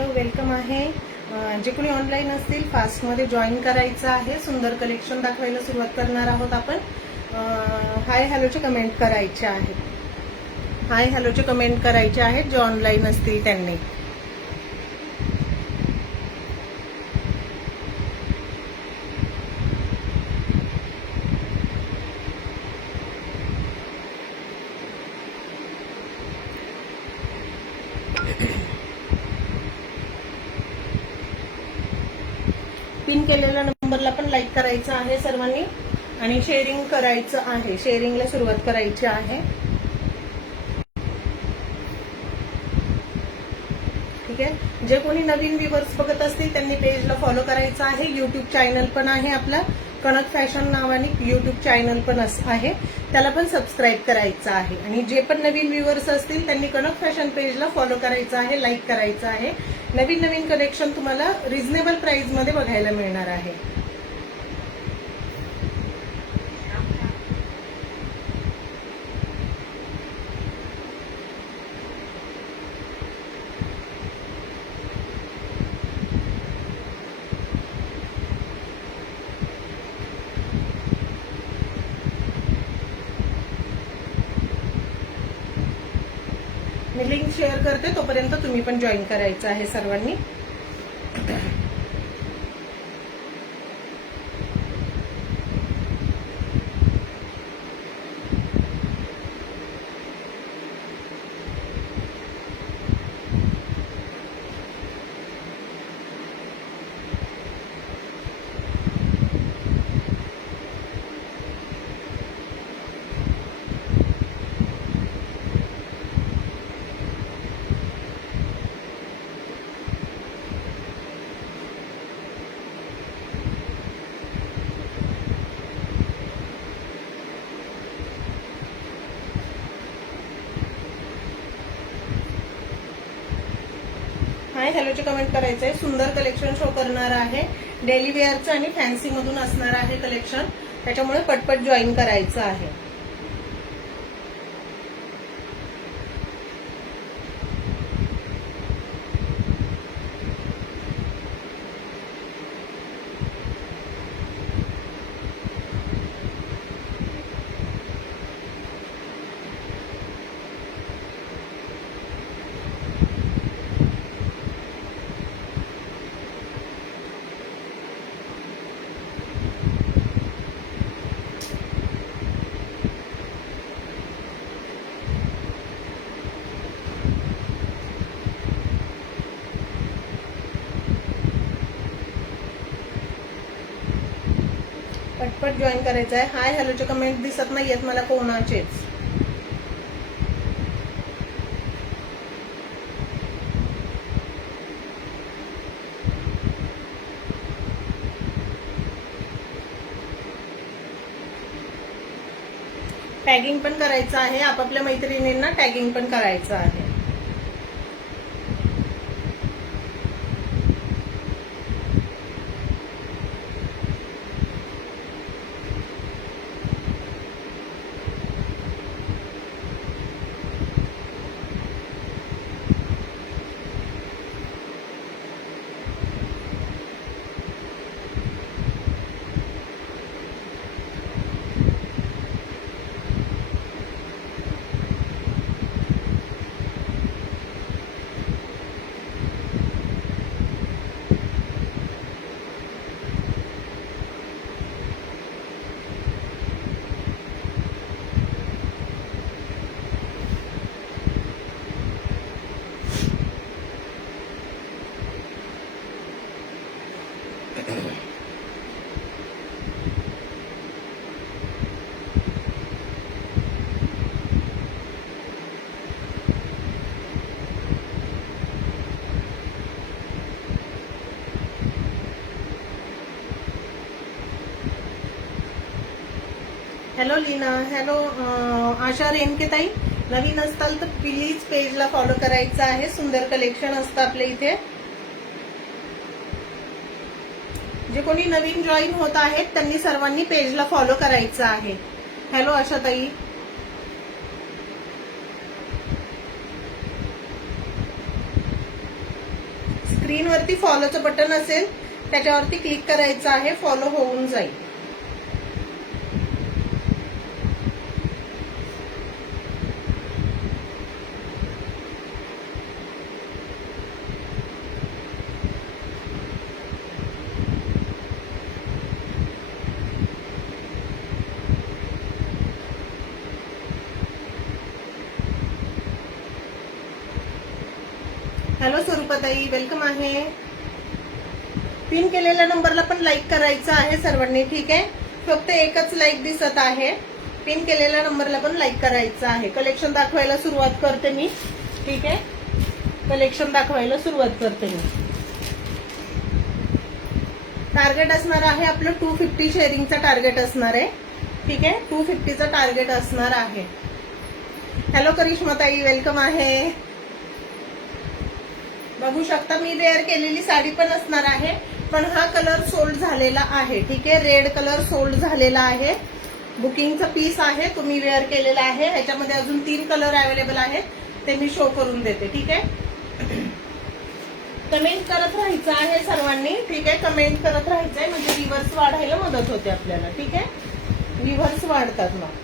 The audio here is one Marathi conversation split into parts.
हॅलो, वेलकम आहे. जे कोणी ऑनलाईन असतील फास्टमध्ये जॉईन करायचं आहे. सुंदर कलेक्शन दाखवायला सुरुवात करणार आहोत आपण. हाय हॅलोचे कमेंट करायचे आहेत. हाय हॅलोचे कमेंट करायचे आहेत जे ऑनलाईन असतील त्यांनी. पिन केलेल्या नंबरला पण लाईक करायचं आहे सर्वांनी आणि शेअरिंग करायचं आहे. शेअरिंगला सुरुवात करायची आहे. ठीक आहे. जे कोणी नवीन व्ह्यूअर्स बघत असतील त्यांनी पेजला फॉलो करायचं आहे. युट्यूब चॅनल पण आहे आपला, कनक फॅशन नावाने युट्यूब चॅनल पण आहे, त्याला पण सबस्क्राईब करायचं आहे. आणि जे पण नवीन व्ह्यूअर्स असतील त्यांनी कनक फॅशन पेजला फॉलो करायचं आहे, लाईक करायचं आहे. नवीन नवीन कलेक्शन तुम्हाला रिझनेबल प्राइसमध्ये बघायला मिळणार आहे. मी लिंक शेअर करते, तोपर्यंत तुम्ही पण जॉईन करायचं आहे सर्वांनी. हाय हॅलोचे कमेंट करायचं आहे. सुंदर कलेक्शन शो करणार आहे. डेली वेअरचं आणि फॅन्सी मधून असणार आहे कलेक्शन, त्याच्यामुळे पटपट जॉईन करायचं आहे. पटपट जॉईन करायचं आहे. हाय हॅलोचे कमेंट दिसत नाहीयेत मला कोणाचेच. टॅगिंग पण करायचं आहे. आपापल्या मैत्रिणींना टॅगिंग पण करायचं आहे. हॅलो लीना, हॅलो आशा रेनके ताई. नवीन असताल तर प्लीज पेजला फॉलो करायचं आहे. सुंदर कलेक्शन असतं आपल्या इथे. जे कोणी नवीन जॉईन होत आहेत त्यांनी सर्वांनी पेजला फॉलो करायचं आहे. हॅलो आशा ताई. स्क्रीन वरती फॉलोचं बटन असेल त्याच्यावरती क्लिक करायचं आहे, फॉलो होऊन जाईल. हॅलो स्वरूपाताई, वेलकम आहे. पिन केलेल्या नंबरला पण लाईक करायचं आहे सर्वांनी, ठीक आहे. फक्त एकच लाईक दिसत आहे. पिन केलेल्या नंबरला पण लाईक करायचं आहे. कलेक्शन दाखवायला सुरुवात करते मी, ठीक आहे. कलेक्शन दाखवायला सुरुवात करते मी. टार्गेट असणार आहे आपलं 250 शेअरिंगचं टार्गेट असणार आहे, ठीक आहे. 250चं टार्गेट असणार आहे. हॅलो करिश्माताई, वेलकम आहे. बघू शकता मी वेअर केलेली साडी पण असणार आहे, पण हा कलर सोल्ड झालेला आहे, ठीक आहे. रेड कलर सोल्ड झालेला आहे. बुकिंगचा पीस आहे, तुम्ही वेअर केलेला आहे. ह्याच्यामध्ये अजून 3 कलर अवेलेबल आहेत, ते मी शो करून देते, ठीक आहे. कमेंट करत राहायचं आहे सर्वांनी, ठीक आहे. कमेंट करत राहायचंय म्हणजे व्ह्यूअर्स वाढायला मदत होते आपल्याला, ठीक आहे. व्ह्यूअर्स वाढतात मग.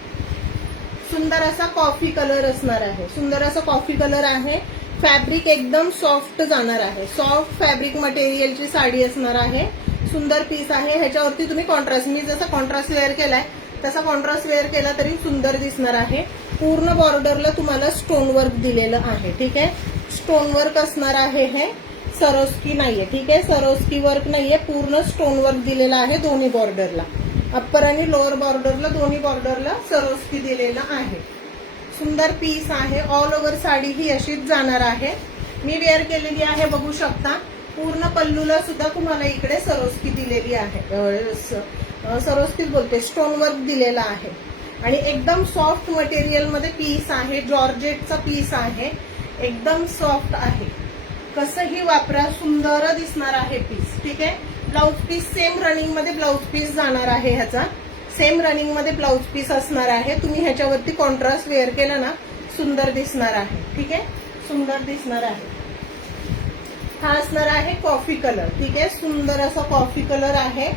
सुंदर असा कॉफी कलर असणार आहे. सुंदर असा कॉफी कलर आहे. फॅब्रिक एकदम सॉफ्ट जाणार आहे. सॉफ्ट फॅब्रिक मटेरियलची साडी असणार आहे. सुंदर पीस आहे. ह्याच्यावरती तुम्ही कॉन्ट्रास्ट, मी जसा कॉन्ट्रास्ट वेअर केलाय तसा कॉन्ट्रास्ट वेअर केला तरी सुंदर दिसणार आहे. पूर्ण बॉर्डरला तुम्हाला स्टोन वर्क दिलेलं आहे, ठीक आहे. स्टोन वर्क असणार आहे. हे सरोस्की नाहीये, ठीक आहे. सरोस्की वर्क नाहीये, पूर्ण स्टोन वर्क दिलेलं आहे दोन्ही बॉर्डरला. अप्पर आणि लोअर बॉर्डरला, दोन्ही बॉर्डरला सरोस्की दिलेलं आहे. सुंदर पीस आहे. ऑल ओव्हर साडी ही अशीच जाणार आहे. मी वेअर केलेली आहे, बघू शकता. पूर्ण पल्लूला सुद्धा तुम्हाला इकडे सरोस्की दिलेली आहे. सरोस्कीच बोलते, स्टोन वर्क दिलेला आहे. आणि एकदम सॉफ्ट मटेरियल मध्ये पीस आहे. जॉर्जेटचा पीस आहे, एकदम सॉफ्ट आहे. कसंही वापरा, सुंदर दिसणार आहे पीस, ठीक आहे. ब्लाउज पीस सेम रनिंग मध्ये ब्लाउज पीस जाणार आहे. ह्याचा सेम रनिंग मध्ये ब्लाउज पीस असणार आहे. तुम्ही ह्याच्यावरती कॉन्ट्रास्ट वेअर केलं ना, सुंदर दिसणार आहे, ठीक आहे. सुंदर दिसणार आहे. हा असणार आहे कॉफी कलर, ठीक आहे. सुंदर असा कॉफी कलर आहे.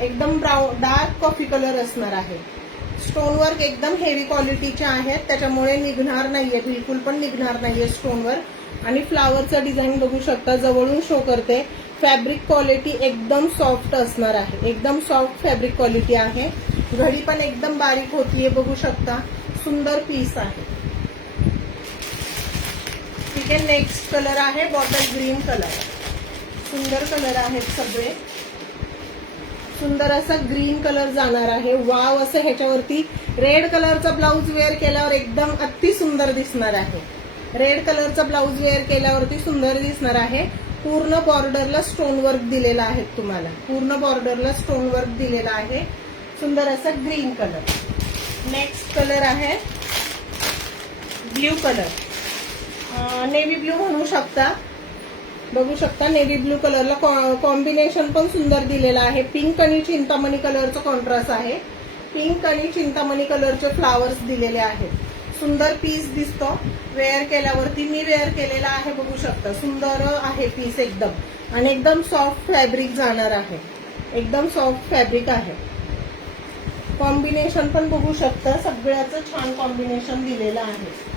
एकदम ब्राऊन डार्क कॉफी कलर असणार आहे. स्टोन वर्क एकदम हेवी क्वालिटीचे आहेत, त्याच्यामुळे निघणार नाहीये, बिलकुल पण निघणार नाहीये स्टोन वर्क. आणि फ्लावरचं डिझाईन बघू शकता, जवळून शो करते. फॅब्रिक क्वालिटी एकदम सॉफ्ट असणार आहे. एकदम सॉफ्ट फॅब्रिक क्वालिटी आहे. घडी पण एकदम बारीक होतीये, बघू शकता. सुंदर पीस आहे, ठीक आहे. नेक्स्ट कलर आहे बॉटल ग्रीन कलर. सुंदर कलर आहेत सगळे. सुंदर असा ग्रीन कलर जाणार आहे. वाव असं ह्याच्यावरती रेड कलरचा ब्लाऊज वेअर केल्यावर एकदम अति सुंदर दिसणार आहे. रेड कलरचा ब्लाऊज वेअर केल्यावरती सुंदर दिसणार आहे. पूर्ण बॉर्डरला स्टोन वर्क दिलेला आहे तुम्हाला. पूर्ण बॉर्डरला स्टोन वर्क दिलेला आहे. सुंदर असा ग्रीन कलर. नेक्स्ट कलर आहे ब्ल्यू कलर. नेव्ही ब्ल्यू म्हणू शकता, बघू शकता. नेव्ही ब्ल्यू कलरला कॉम्बिनेशन पण सुंदर दिलेला आहे. पिंक आणि चिंतामणी कलरचं कॉन्ट्रास्ट आहे. पिंक आणि चिंतामणी कलरचे फ्लावर्स दिलेले आहेत. सुंदर पीस दिसतो वेअर केल्यावरती. मी वेअर केलेला आहे, बघू शकता. सुंदर आहे पीस एकदम. आणि एकदम सॉफ्ट फॅब्रिक जाणार आहे. एकदम सॉफ्ट फॅब्रिक आहे. कॉम्बिनेशन पण बघू शकता, सगळ्याचं छान कॉम्बिनेशन दिलेलं आहे.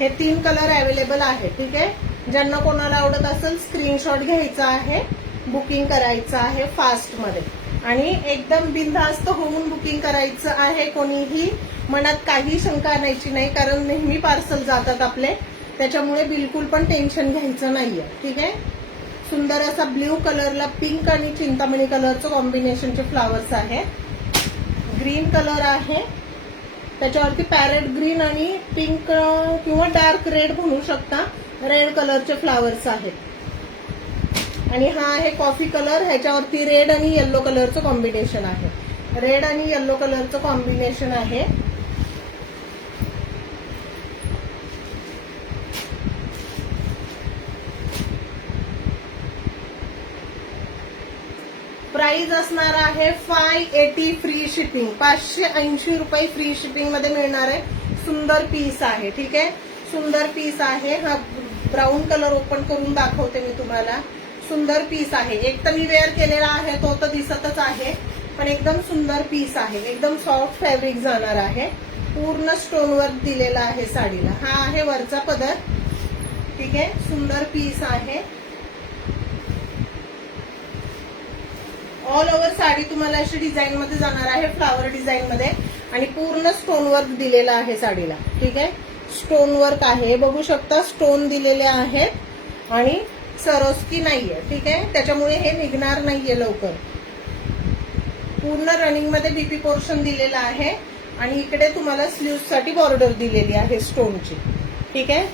हे 3 कलर अवेलेबल आहे, ठीक आहे. ज्यांना कोणाला आवडत असेल स्क्रीनशॉट घ्यायचा आहे, बुकिंग करायचं आहे फास्ट मध्ये. आणि एकदम बिनधास्त होऊन बुकिंग करायचं आहे. कोणीही मनात काही शंका आणायची नाही, कारण नेहमी पार्सल जातात आपले, त्याच्यामुळे बिलकुल पण टेन्शन घ्यायचं नाहीये, ठीक आहे. सुंदर असा ब्ल्यू कलरला पिंक आणि चिंतामणी कलरचं कॉम्बिनेशनचे फ्लावर्स आहे. ग्रीन कलर आहे, त्याच्यावरती पॅरेट ग्रीन आणि पिंक किंवा डार्क रेड म्हणू शकता, रेड कलरचे फ्लावर्स आहेत. आणि हा आहे कॉफी कलर, ह्याच्यावरती रेड आणि येलो कलरचं कॉम्बिनेशन आहे. रेड आणि येलो कलरचं कॉम्बिनेशन आहे. प्राइस असणार आहे 580 फ्री शिपिंग. 580 रुपये फ्री शिपिंग मध्ये मिळणार आहे. सुंदर पीस आहे, ठीक आहे. सुंदर पीस आहे हा. ब्राऊन कलर ओपन करून दाखवते मी तुम्हाला. सुंदर पीस आहे. एक तर मी वेअर केलेला आहे तो तर दिसतच आहे, पण एकदम सुंदर पीस आहे. एकदम सॉफ्ट फॅब्रिक जाणार आहे. पूर्ण स्टोन वर्क दिलेला आहे साडीला. हा आहे वरचा पदर. ठीक आहे, सुंदर पीस आहे. ऑल ओव्हर साडी तुम्हाला अशी डिझाईन मध्ये जाणार आहे, फ्लावर डिझाईन मध्ये, आणि पूर्ण स्टोन वर्क दिलेला आहे साडीला. ठीक आहे, स्टोन वर्क आहे. बघू शकता स्टोन दिलेले आहेत आणि सरोस्की नाहीये. ठीक आहे, त्याच्यामुळे हे निघणार नाहीये लवकर. पूर्ण रनिंग मध्ये बीपी पोर्शन दिलेला आहे आणि इकडे तुम्हाला स्लीव्ह साठी बॉर्डर दिलेली आहे स्टोनची. ठीक आहे,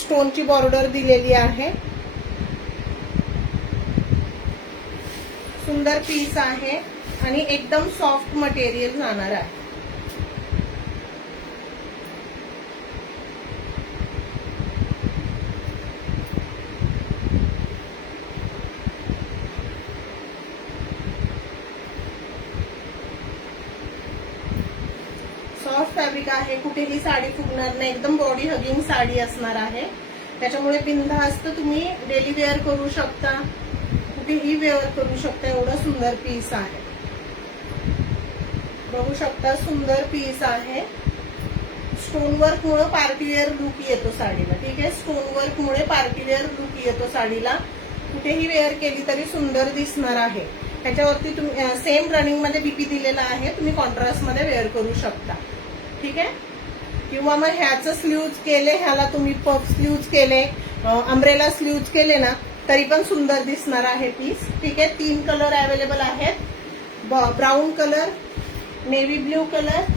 स्टोनची बॉर्डर दिलेली आहे. सुंदर पीस आहे आणि एकदम सॉफ्ट मटेरियल जाणार आहे. सॉफ्ट फॅब्रिक आहे, कुठेही साडी फुगणार नाही. एकदम बॉडी हगिंग साडी असणार आहे, त्याच्यामुळे बिनधास्त तुम्ही डेली वेअर करू शकता, कुठेही वेअर करू शकता. एवढा सुंदर पीस आहे. बघू शकता सुंदर पीस आहे. स्टोन वर्क मुळे पार्टीवेअर लुक येतो साडीला. ठीक आहे, स्टोन वर्क मुळे पार्टीवेअर लुक येतो साडीला. कुठेही वेअर केली तरी सुंदर दिसणार आहे. त्याच्यावरती तुम्ही सेम रनिंग मध्ये बीपी दिलेला आहे, तुम्ही कॉन्ट्रास्ट मध्ये वेअर करू शकता. ठीक आहे, किंवा मग ह्याचं स्लीव्ज केले, ह्याला तुम्ही पफ स्लीव्ज केले, अम्ब्रेला स्लीव्ज केले ना तरी पण सुंदर दिसणार आहे पीस. ठीक आहे, 3 कलर अवेलेबल आहेत. Brown colour, navy blue colour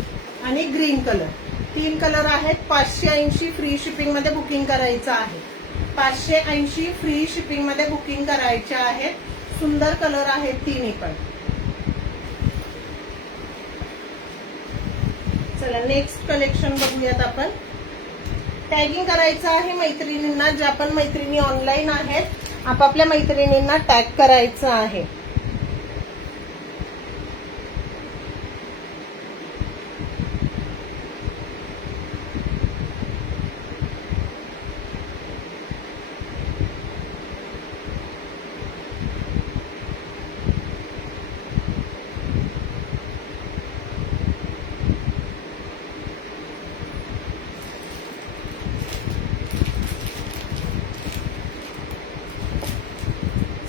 आणि ग्रीन कलर. 3 कलर आहेत. 580 फ्री शिपिंग मध्ये बुकिंग करायचं आहे. 580 फ्री शिपिंग मध्ये बुकिंग करायचे आहेत. सुंदर कलर आहेत तिन्ही पण. चला नेक्स्ट कलेक्शन बघूयात आपण. टॅगिंग करायचं आहे मैत्रिणींना. ज्या पण मैत्रिणी ऑनलाईन आहेत आपापल्या मैत्रिणींना टॅग करायचं आहे.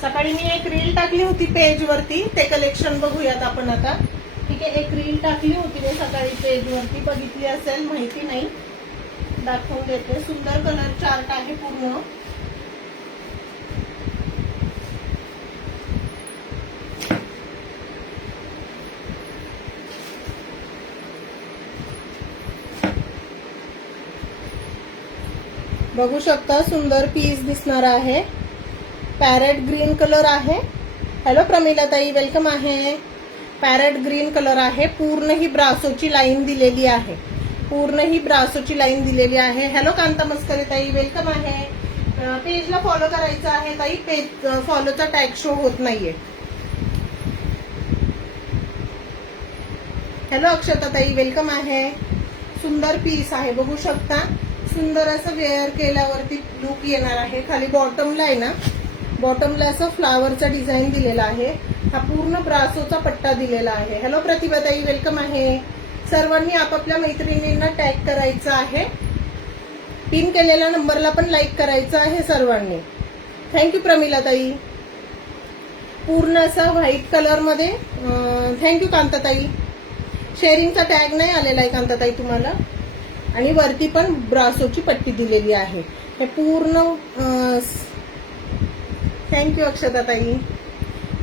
सकाळी मी एक रील टाकली होती पेज वरती, ते कलेक्शन बघूयात आपण आता. ठीक आहे, एक रील टाकली होती मी सकाळी पेज वरती, बघितली असेल, माहिती नाही, दाखवून देते. सुंदर कलर चार्ट आहे पूर्ण. बघू शकता सुंदर पीस दिसणार आहे. पॅरेट ग्रीन कलर आहे. हॅलो प्रमिला ताई, वेलकम आहे. पॅरेट ग्रीन कलर आहे. पूर्ण ही ब्रासोची लाईन दिलेली आहे. पूर्ण ही ब्रासोची लाईन दिलेली आहे. हॅलो कांता मस्करे ताई, वेलकम आहे. पेजला फॉलो करायचं आहे ताई. पेज फॉलोचा टॅग शो होत नाहीये. हॅलो अक्षता ताई, वेलकम आहे. सुंदर पीस आहे, बघू शकता. सुंदर असं वेअर केल्यावरती लुक येणार आहे. खाली बॉटमला आहे ना, बॉटमला असं फ्लावरचा डिझाईन दिलेला आहे. हा पूर्ण ब्रासोचा पट्टा दिलेला आहे. हॅलो प्रतिभाताई, वेलकम आहे. सर्वांनी आपापल्या मैत्रिणींना टॅग करायचं आहे. पिन केलेल्या नंबरला पण लाईक करायचं आहे सर्वांनी. थँक्यू प्रमिलाताई. पूर्ण असा व्हाईट कलर मध्ये. थँक्यू कांताताई. शेअरिंगचा टॅग नाही आलेला आहे कांताताई तुम्हाला. आणि वरती पण ब्रासोची पट्टी दिलेली आहे. हे पूर्ण थँक्यू अक्षताताई.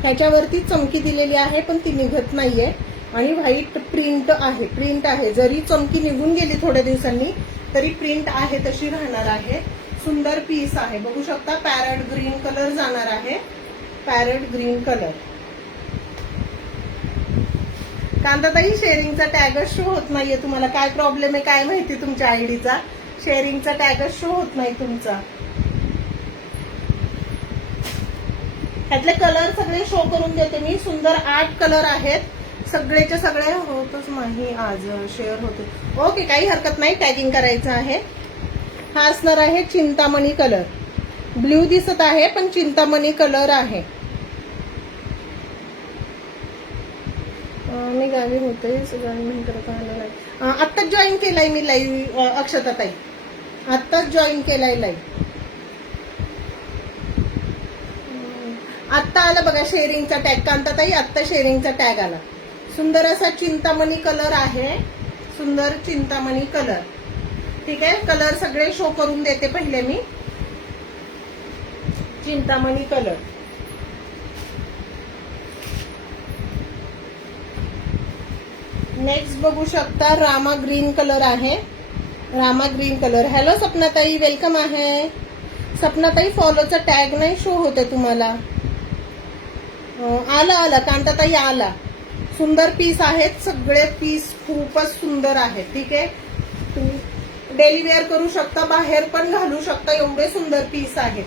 ह्याच्यावरती चमकी दिलेली आहे पण ती निघत नाहीये आणि व्हाईट प्रिंट आहे. प्रिंट आहे, जरी चमकी निघून गेली थोड्या दिवसांनी तरी प्रिंट आहे तशी राहणार आहे. सुंदर पीस आहे, बघू शकता. पॅरेट ग्रीन कलर जाणार आहे. Parrot green colour. कांताताई शेअरिंगचा टॅगच शो होत नाहीये तुम्हाला. काय प्रॉब्लेम आहे काय माहिती तुमच्या आयडीचा. शेअरिंगचा टॅगच शो होत नाही तुमचा. ह्यातले कलर सगळे शो करून देते मी. सुंदर 8 कलर आहेत. सगळेचे सगळे होतच नाही आज शेअर होते. ओके, काही हरकत नाही, टॅगिंग करायचं आहे. हा असणार आहे चिंतामणी कलर. ब्ल्यू दिसत आहे पण चिंतामणी कलर आहे. मी गावी होते जॉईन करत आलं नाही. आत्ताच जॉईन केलाय मी लाईव्ह अक्षताताई. आत्ताच जॉईन केलाय लाईव्ह. आत्ता आला बघा शेअरिंगचा टॅग. कांताताई आत्ता शेअरिंगचा टॅग आला. सुंदर असा चिंतामणी कलर आहे. सुंदर चिंतामणी कलर. ठीक आहे. कलर सगळे शो करून देते पहिले मी. चिंतामणी कलर. नेक्स्ट बघू शकता रामा ग्रीन कलर आहे. Rama green colour. हॅलो सपनाताई वेलकम आहे. सपनाताई फॉलोचा टॅग नाही शो होते तुम्हाला. आला कांताताई आला. सुंदर पीस आहेत. सगळे पीस खूपच सुंदर आहेत. ठीक आहे. तुम्ही डेली वेअर करू शकता. बाहेर पण घालू शकता. एवढे सुंदर पीस आहेत.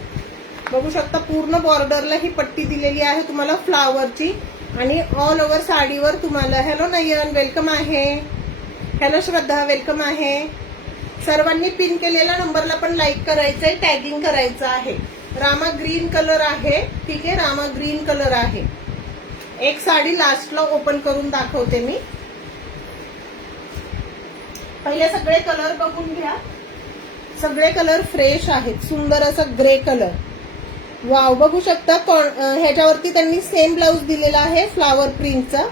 बघू शकता पूर्ण बॉर्डरला ही पट्टी दिलेली आहे तुम्हाला फ्लावरची. आणि ऑल ओव्हर साडीवर तुम्हाला. हॅलो नयन वेलकम आहे. हॅलो श्रद्धा वेलकम आहे. सर्वांनी पिन केलेल्या नंबरला पण लाईक करायचंय. टॅगिंग करायचं आहे. रामा ग्रीन कलर आहे. ठीक आहे. रामा ग्रीन कलर आहे. एक साडी लास्टला ओपन करून दाखवते मी. पहिले सगळे कलर बघून घ्या. सगळे कलर फ्रेश आहेत. सुंदर असा ग्रे कलर. वाव बघू शकता. ह्याच्यावरती त्यांनी सेम ब्लाउज दिलेला आहे फ्लावर प्रिंटचा.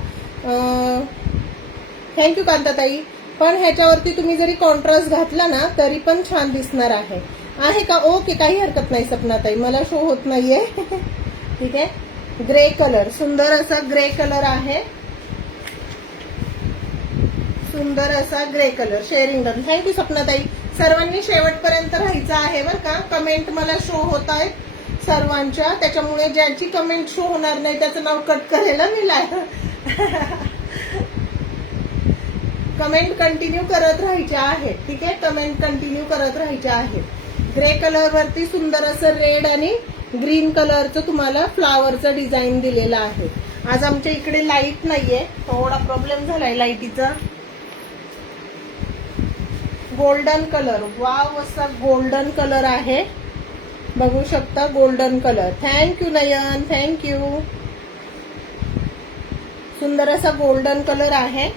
थँक्यू कांताताई. पण ह्याच्यावरती तुम्ही जरी कॉन्ट्रास्ट घातला ना तरी पण छान दिसणार आहे. आहे का? ओके काही हरकत नाही सपनाताई. मला शो होत नाहीये. ठीक आहे. Grey colour. सुंदर असा ग्रे कलर आहे. सुंदर असा grey colour. Sharing done. Thank you सपनाताई. सर्वांनी शेवटपर्यंत राहायचं आहे बरं का. कमेंट मला शो होत आहेत सर्वांच्या. त्याच्यामुळे ज्याची कमेंट शो होणार नाही त्याचं नाव कट करायला मी कमेंट कंटिन्यू करत राहायच्या आहेत. ठीक आहे. कमेंट कंटिन्यू करत राहायच्या आहेत. ग्रे कलर वरती सुंदर असं रेड आणि ग्रीन कलरचं तुम्हाला फ्लावरचं डिझाईन दिलेलं आहे. आज आमच्या इकडे लाईट नाहीये. थोडा प्रॉब्लेम झालाय लाईटीचा. Golden colour. वाव असा गोल्डन कलर आहे. बघू शकता golden colour. Thank you Nayan thank you. सुंदर असा गोल्डन कलर आहे.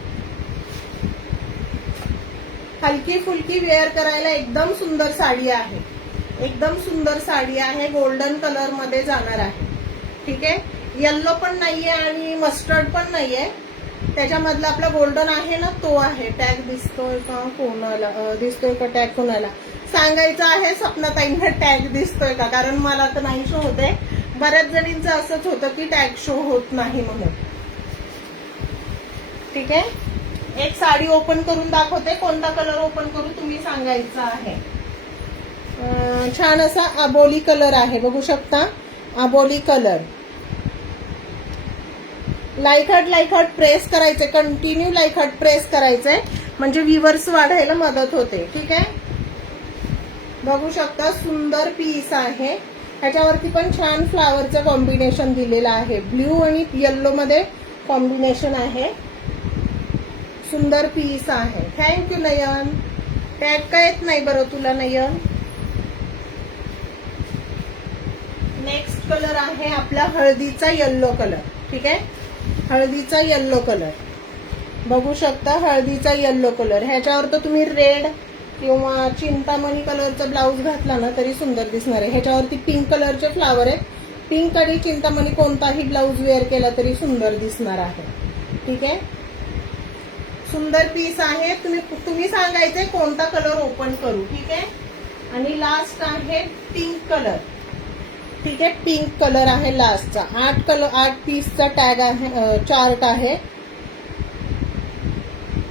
हलकी फुलकी वेअर करायला एकदम सुंदर साडी आहे. एकदम सुंदर साडी आहे. गोल्डन कलर मध्ये जाणार आहे. ठीक आहे. येल्लो पण नाहीये आणि मस्टर्ड पण नाहीये. त्याच्यामधला आपला गोल्डन आहे ना तो आहे. टॅग दिसतोय का कोणाला? दिसतोय का टॅग कोणाला? सांगायचं आहे सपनाताईंना टॅग दिसतोय का. कारण मला तर नाही शो होते. बऱ्याच जणींचं असंच होतं की टॅग शो होत नाही म्हणून. ठीक आहे. एक साडी ओपन करून दाखवते. कोणता कलर ओपन करू तुम्ही सांगायचं आहे. छान असा आबोली कलर आहे. बघू शकता आबोली कलर. लाईक हार्ट प्रेस करायचे. कंटिन्यू लाईक हार्ट प्रेस करायचंय म्हणजे व्ह्यूअर्स वाढायला मदत होते. ठीक आहे. बघू शकता सुंदर पीस आहे. ह्याच्यावरती पण छान फ्लावरचं कॉम्बिनेशन दिलेलं आहे. ब्ल्यू आणि येल्लो मध्ये कॉम्बिनेशन आहे. सुंदर पीस आहे. थँक्यू नयन. टॅग काय येत नाही बरं तुला नयन. नेक्स्ट कलर आहे आपला हळदीचा येल्लो कलर. ठीक आहे. हळदीचा येल्लो कलर. बघू शकता हळदीचा येल्लो कलर. ह्याच्यावर तर तुम्ही रेड किंवा चिंतामणी कलरचा ब्लाऊज घातला ना तरी सुंदर दिसणार आहे. ह्याच्यावरती पिंक कलरचे फ्लावर आहेत. पिंक आणि चिंतामणी कोणताही ब्लाऊज वेअर केला तरी सुंदर दिसणार आहे. ठीक आहे. सुंदर पीस आहे. तुम्ही सांगायचंय कोणता कलर ओपन करू. ठीक आहे. आणि लास्ट आहे पिंक कलर. ठीक आहे. पिंक कलर आहे लास्टचा. 8 पीसचा टॅग आहे. चार्ट आहे.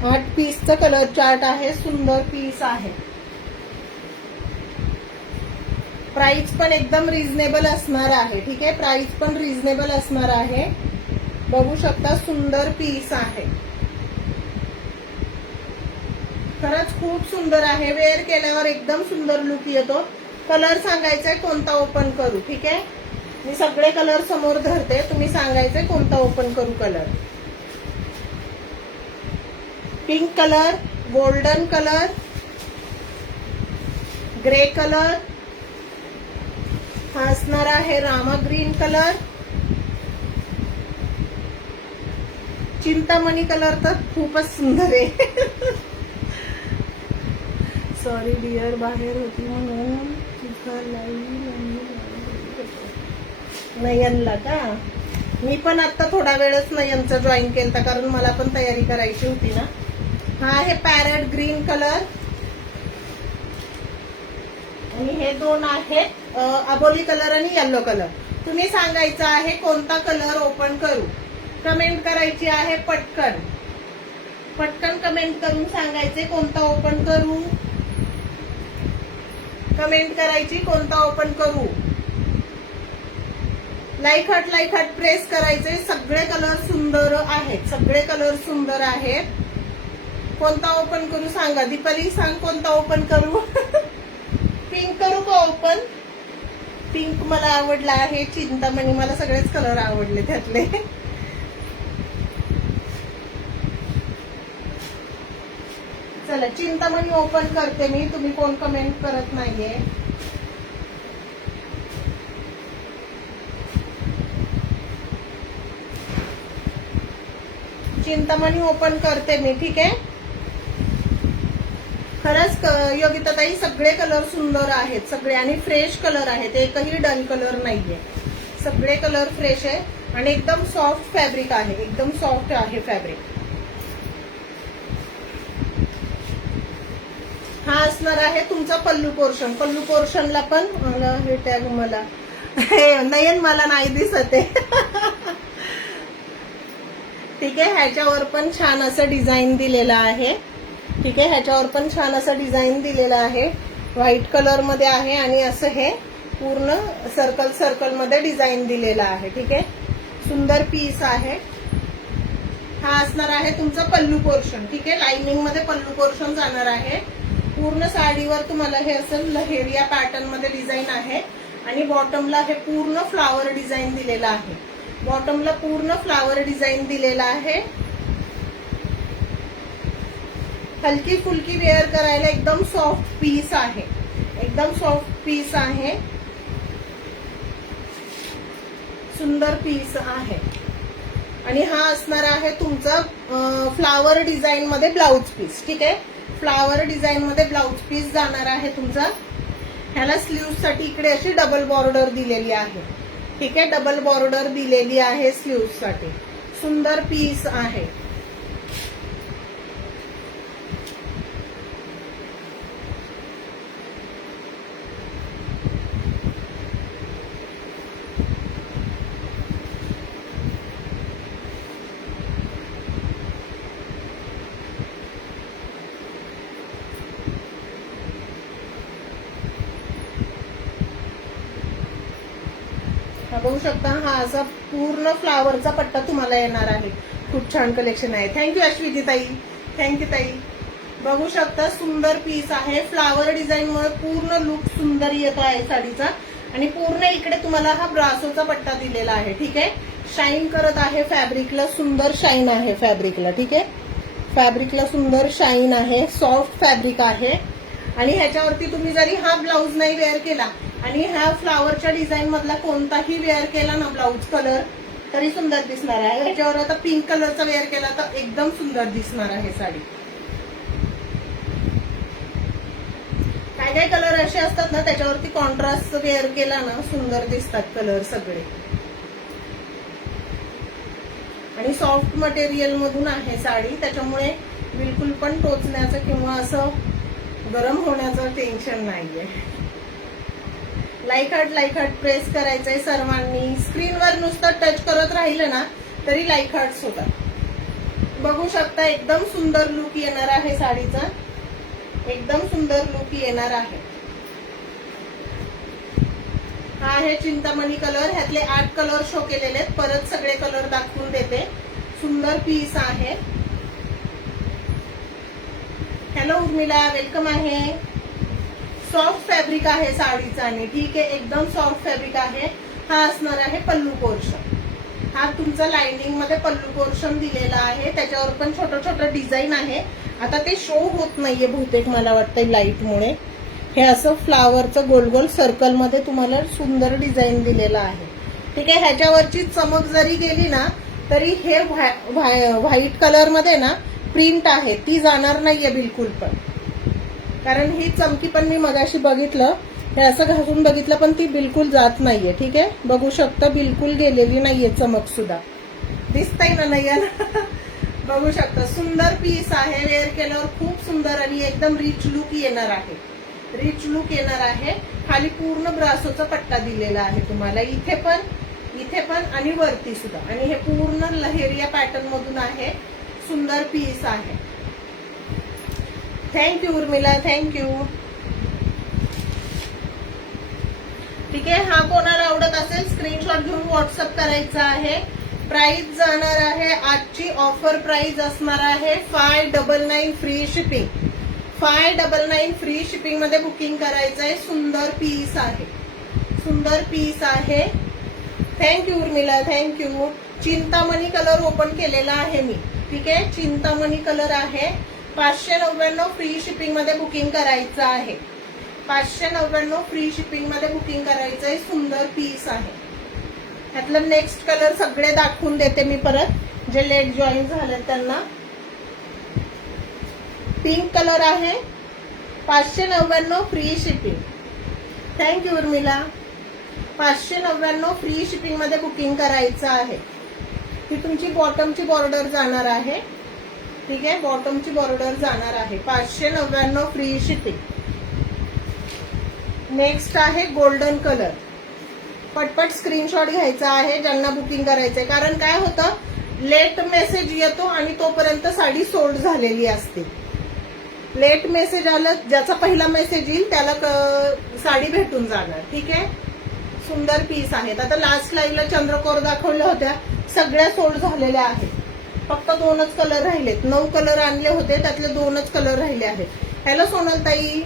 8 पीसचा कलर चार्ट आहे. सुंदर पीस आहे. प्राइस पण एकदम रिझनेबल असणार आहे. ठीक आहे. प्राइस पण रिझनेबल असणार आहे. बघू शकता सुंदर पीस आहे. खरंच खूप सुंदर आहे. वेअर केल्यावर एकदम सुंदर लुक येतो. कलर सांगायचंय कोणता ओपन करू. ठीक आहे. मी सगळे कलर समोर धरते. तुम्ही सांगायचंय कोणता ओपन करू colour. Pink colour, golden colour, grey colour, हा असणार आहे Rama green colour, Chintamani colour तर खूपच सुंदर आहे. सॉरी डिअर, बाहेर होती म्हणून तुझा नयनला का? मी पण आता थोडा वेळच नयनचा जॉईन केलता, कारण मला पण तयारी करायची होती ना. हा आहे पॅरट ग्रीन कलर आणि हे दोन आहेत अबोली कलर आणि येलो कलर. तुम्ही सांगायचं आहे कोणता कलर ओपन करू. कमेंट करायची आहे पटकन पटकन कमेंट करून सांगायचे कोणता ओपन करू. कमेंट करायची कोणता ओपन करू. लाईक हार्ट प्रेस करायचे. सगळे कलर सुंदर आहेत, सगळे कलर सुंदर आहेत. कोणता ओपन करू सांगा. दीपाली सांग कोणता ओपन करू. पिंक करू का ओपन. पिंक मला आवडला आहे. चिंतामणी, मला सगळेच कलर आवडले त्यातले. चला चिंतामणी ओपन करते मी. तुम्ही कोण कमेंट करत नाहीये. चिंतामणी ओपन करते मी. ठीक आहे. खरंच योगिताताई सगळे कलर सुंदर आहेत, सगळे आणि फ्रेश कलर आहेत. एकही डल कलर नाहीये. सगळे कलर फ्रेश आहे आणि एकदम सॉफ्ट फॅब्रिक आहे. एकदम सॉफ्ट आहे फॅब्रिक. हा असणार आहे तुमचा पल्लू पोर्शन. पल्लू पोर्शनला पण हे टॅग मला नयन मला नाही दिसत आहे. ठीक आहे. ह्याच्यावर पण छान असं डिझाईन दिलेलं आहे. ठीक आहे. ह्याच्यावर पण छान असं डिझाईन दिलेलं आहे. व्हाईट कलर मध्ये आहे आणि असं हे पूर्ण सर्कल मध्ये डिझाईन दिलेलं आहे. ठीक आहे. सुंदर पीस आहे. हा असणार आहे तुमचा पल्लू पोर्शन. ठीक आहे. लाइनिंग मध्ये पल्लू पोर्शन जाणार आहे. पूर्ण साडीवर तुम्हाला हे असं लहेरिया पॅटर्न मध्ये डिझाईन आहे आणि बॉटमला हे पूर्ण फ्लावर डिझाईन दिलेलं आहे. बॉटमला पूर्ण फ्लावर डिझाईन दिलेला आहे. हलकी फुलकी वेअर करायला एकदम सॉफ्ट पीस आहे. एकदम सॉफ्ट पीस आहे. सुंदर पीस आहे. आणि हा असणार आहे तुमचा फ्लावर डिझाईन मध्ये ब्लाउज पीस. ठीक आहे. फ्लावर डिझाईन मध्ये ब्लाउज पीस जाणार आहे तुमचा. ह्याला स्लीव्ह साठी इकडे अशी डबल बॉर्डर दिलेली आहे. ठीक आहे. डबल बॉर्डर दिलेली आहे स्लीव्ह साठी. सुंदर पीस आहे. बघू शकता. हा असा पूर्ण फ्लावरचा पट्टा तुम्हाला येणार आहे. खूप छान कलेक्शन आहे. थँक्यू अश्विती ताई. थँक्यू ताई. बघू शकता सुंदर पीस आहे. फ्लावर डिझाईन मुळे पूर्ण लुक सुंदर येतो आहे साडीचा. आणि पूर्ण इकडे तुम्हाला हा ब्रासोचा पट्टा दिलेला आहे. ठीक आहे. शाईन करत आहे फॅब्रिकला. सुंदर शाईन आहे फॅब्रिकला. ठीक आहे. फॅब्रिकला सुंदर शाईन आहे. सॉफ्ट फॅब्रिक आहे. आणि ह्याच्यावरती तुम्ही जरी हा ब्लाऊज नाही वेअर केला आणि ह्या फ्लावरच्या डिझाईन मधला कोणताही वेअर केला ना ब्लाऊज कलर तरी सुंदर दिसणार आहे. ह्याच्यावर आता पिंक कलरचा वेअर केला तर एकदम सुंदर दिसणार आहे साडी. काय काय कलर असे असतात ना त्याच्यावरती कॉन्ट्रास्ट वेअर केला ना सुंदर दिसतात कलर सगळे. आणि सॉफ्ट मटेरियल मधून आहे साडी, त्याच्यामुळे बिलकुल पण टोचण्याचं किंवा असं गरम होण्याचं टेन्शन नाहीये. लाईक हार्ट प्रेस करायचंय सर्वांनी. स्क्रीनवर नुसतं टच करत राहिलं ना तरी लाईक हार्ट्स होतात. बघू शकता एकदम सुंदर लुक येणार आहे साडीचा. एकदम सुंदर लुक येणार आहे. हा आहे चिंतामणी कलर. ह्यातले 8 कलर शो केलेले आहेत. परत सगळे कलर दाखवून देते. सुंदर पीस आहे. हॅलो उर्मिला, वेलकम आहे. सॉफ्ट फॅब्रिक आहे साडीचा आणि ठीक आहे एकदम सॉफ्ट फॅब्रिक आहे. हा असणार आहे पल्लू पोर्शन. हा तुमचा लाइनिंग मध्ये पल्लू पोर्शन दिलेला आहे. त्याच्यावर पण छोटं छोटं डिझाईन आहे. आता ते शो होत नाहीये बहुतेक मला वाटतंय लाईट मुळे. हे असं फ्लावरचं गोल गोल सर्कल मध्ये तुम्हाला सुंदर डिझाईन दिलेलं आहे. ठीक आहे. ह्याच्यावरची चमक जरी गेली ना तरी हे व्हाईट कलर मध्ये ना प्रिंट आहे ती जाणार नाहीये बिलकुल पण, कारण ही चमकी पण मी मगाशी बघितलं, हे असं घासून बघितलं पण ती बिलकुल जात नाहीये. ठीक आहे. बघू शकता बिलकुल गेलेली नाहीये चमक सुद्धा. दिसतंय ना? नाही ना? बघू शकता सुंदर पीस आहे. वेअर केल्यावर खूप सुंदर आणि एकदम रिच लुक येणार आहे. रिच लुक येणार आहे. खाली पूर्ण ब्रासोचा पट्टा दिलेला आहे तुम्हाला, इथे पण आणि वरती सुद्धा. आणि हे पूर्ण लहेरिया पॅटर्न मधून आहे. सुंदर पीस आहे. Thank you Urmila, thank you. ठीक आहे. हा कोणाला आवडत असेल स्क्रीनशॉट घेऊन व्हॉट्सअप करायचा आहे. प्राइस जाणार आहे, आजची ऑफर प्राइस असणार आहे 599 फ्री शिपिंग. 599 फ्री शिपिंग मध्ये बुकिंग करायचं आहे. सुंदर पीस आहे, सुंदर पीस आहे. Thank you Urmila, thank you. Chintamani colour open केलेला आहे मी. ठीक आहे. चिंतामणी कलर आहे. 599 फ्री शिपिंग मध्ये बुकिंग करायचं आहे. 599 फ्री शिपिंग मध्ये बुकिंग करायचं आहे. सुंदर पीस आहे. ह्यातलं नेक्स्ट कलर सगळे दाखवून देते मी परत, जे लेट जॉईन झाले त्यांना. पिंक कलर आहे. 599 free shipping. Thank you Urmila. 599 free shipping मध्ये बुकिंग करायचं आहे. ही तुमची बॉटमची बॉर्डर जाणार आहे. ठीक आहे. बॉटमची बॉर्डर जाणार आहे. 599 फ्री शिपिंग. नेक्स्ट आहे गोल्डन कलर. पटपट स्क्रीनशॉट घ्यायचा आहे ज्यांना बुकिंग करायचंय, कारण काय होतं लेट मेसेज येतो आणि तोपर्यंत साडी सोल्ड झालेली असते. लेट मेसेज आलं, ज्याचा पहिला मेसेज येईल त्याला साडी भेटून जाणार. ठीक आहे. सुंदर पीस आहेत. आता लास्ट लाईव्हला चंद्रकोर दाखवल्या होत्या, सगळ्या सोल्ड झालेल्या आहेत. फक्त 2च कलर राहिलेत. 9 कलर आणले होते, त्यातले 2च कलर राहिले आहेत. हॅलो सोनलताई,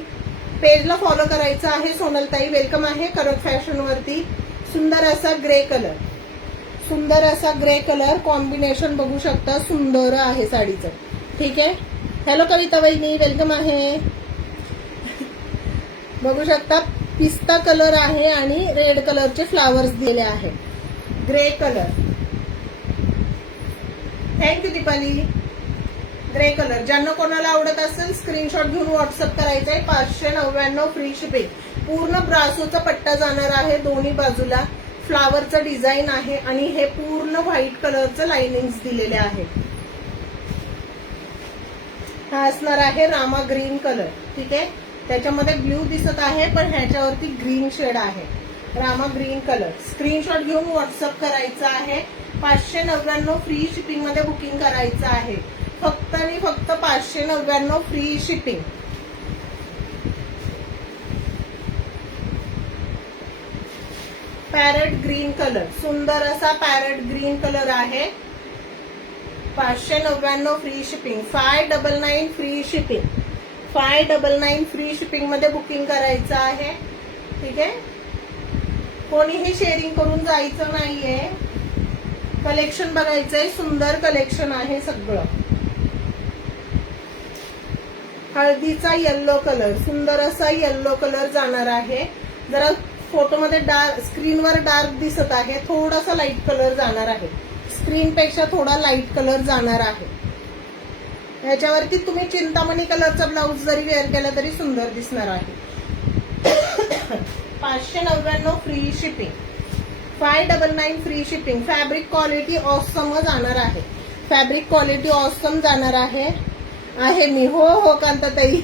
पेजला फॉलो करायचं आहे. सोनलताई वेलकम आहे कनक फॅशन वरती. सुंदर असा ग्रे कलर, सुंदर असा ग्रे कलर कॉम्बिनेशन बघू शकता, सुंदर आहे साडीचं. ठीक आहे. हॅलो कविता वहिनी, वेलकम आहे. बघू शकता पिस्ता कलर आहे आणि रेड कलरचे फ्लावर्स दिले आहेत. Grey colour. Thank you Deepali. Grey colour ज्यांना कोणाला आवडत असेल स्क्रीनशॉट घेऊन व्हॉट्सअप करायचं आहे. 599 फ्री शिपिंग. पूर्ण ब्रासोचा पट्टा जाणार आहे. दोन्ही बाजूला फ्लावरचं डिझाईन आहे आणि हे पूर्ण व्हाईट कलरचं लाइनिंग्स दिलेले आहेत. हा असणार आहे रामा ग्रीन कलर. ठीक आहे. त्याच्यामध्ये ब्ल्यू दिसत आहे पण ह्याच्यावरती ग्रीन शेड आहे. Rama green colour. स्क्रीनशॉट घेऊन व्हॉट्सअप करायचं आहे. 599 फ्री शिपिंग मध्ये बुकिंग करायचं आहे. फक्त आणि फक्त 599 free shipping. Parrot green colour. सुंदर असा पॅरेट ग्रीन कलर आहे. 599 free shipping. 599 free shipping. 599 free shipping मध्ये बुकिंग करायचं आहे. ठीक आहे. कोणीही शेअरिंग करून जायचं नाहीये. कलेक्शन बघायचंय. सुंदर कलेक्शन आहे सगळं. हळदीचा येल्लो कलर. सुंदर असा येल्लो कलर जाणार आहे. जरा फोटोमध्ये डार्क, स्क्रीनवर डार्क दिसत आहे, थोडासा लाईट कलर जाणार आहे. स्क्रीन पेक्षा थोडा लाईट कलर जाणार आहे. ह्याच्यावरती तुम्ही चिंतामणी कलरचा ब्लाउज जरी वेअर केला तरी सुंदर दिसणार आहे. 599 free shipping. 599 free shipping. Fabric quality awesome जाणार आहे. फॅब्रिक क्वालिटी ऑसम जाणार आहे. आहे मी. हो हो कांताताई.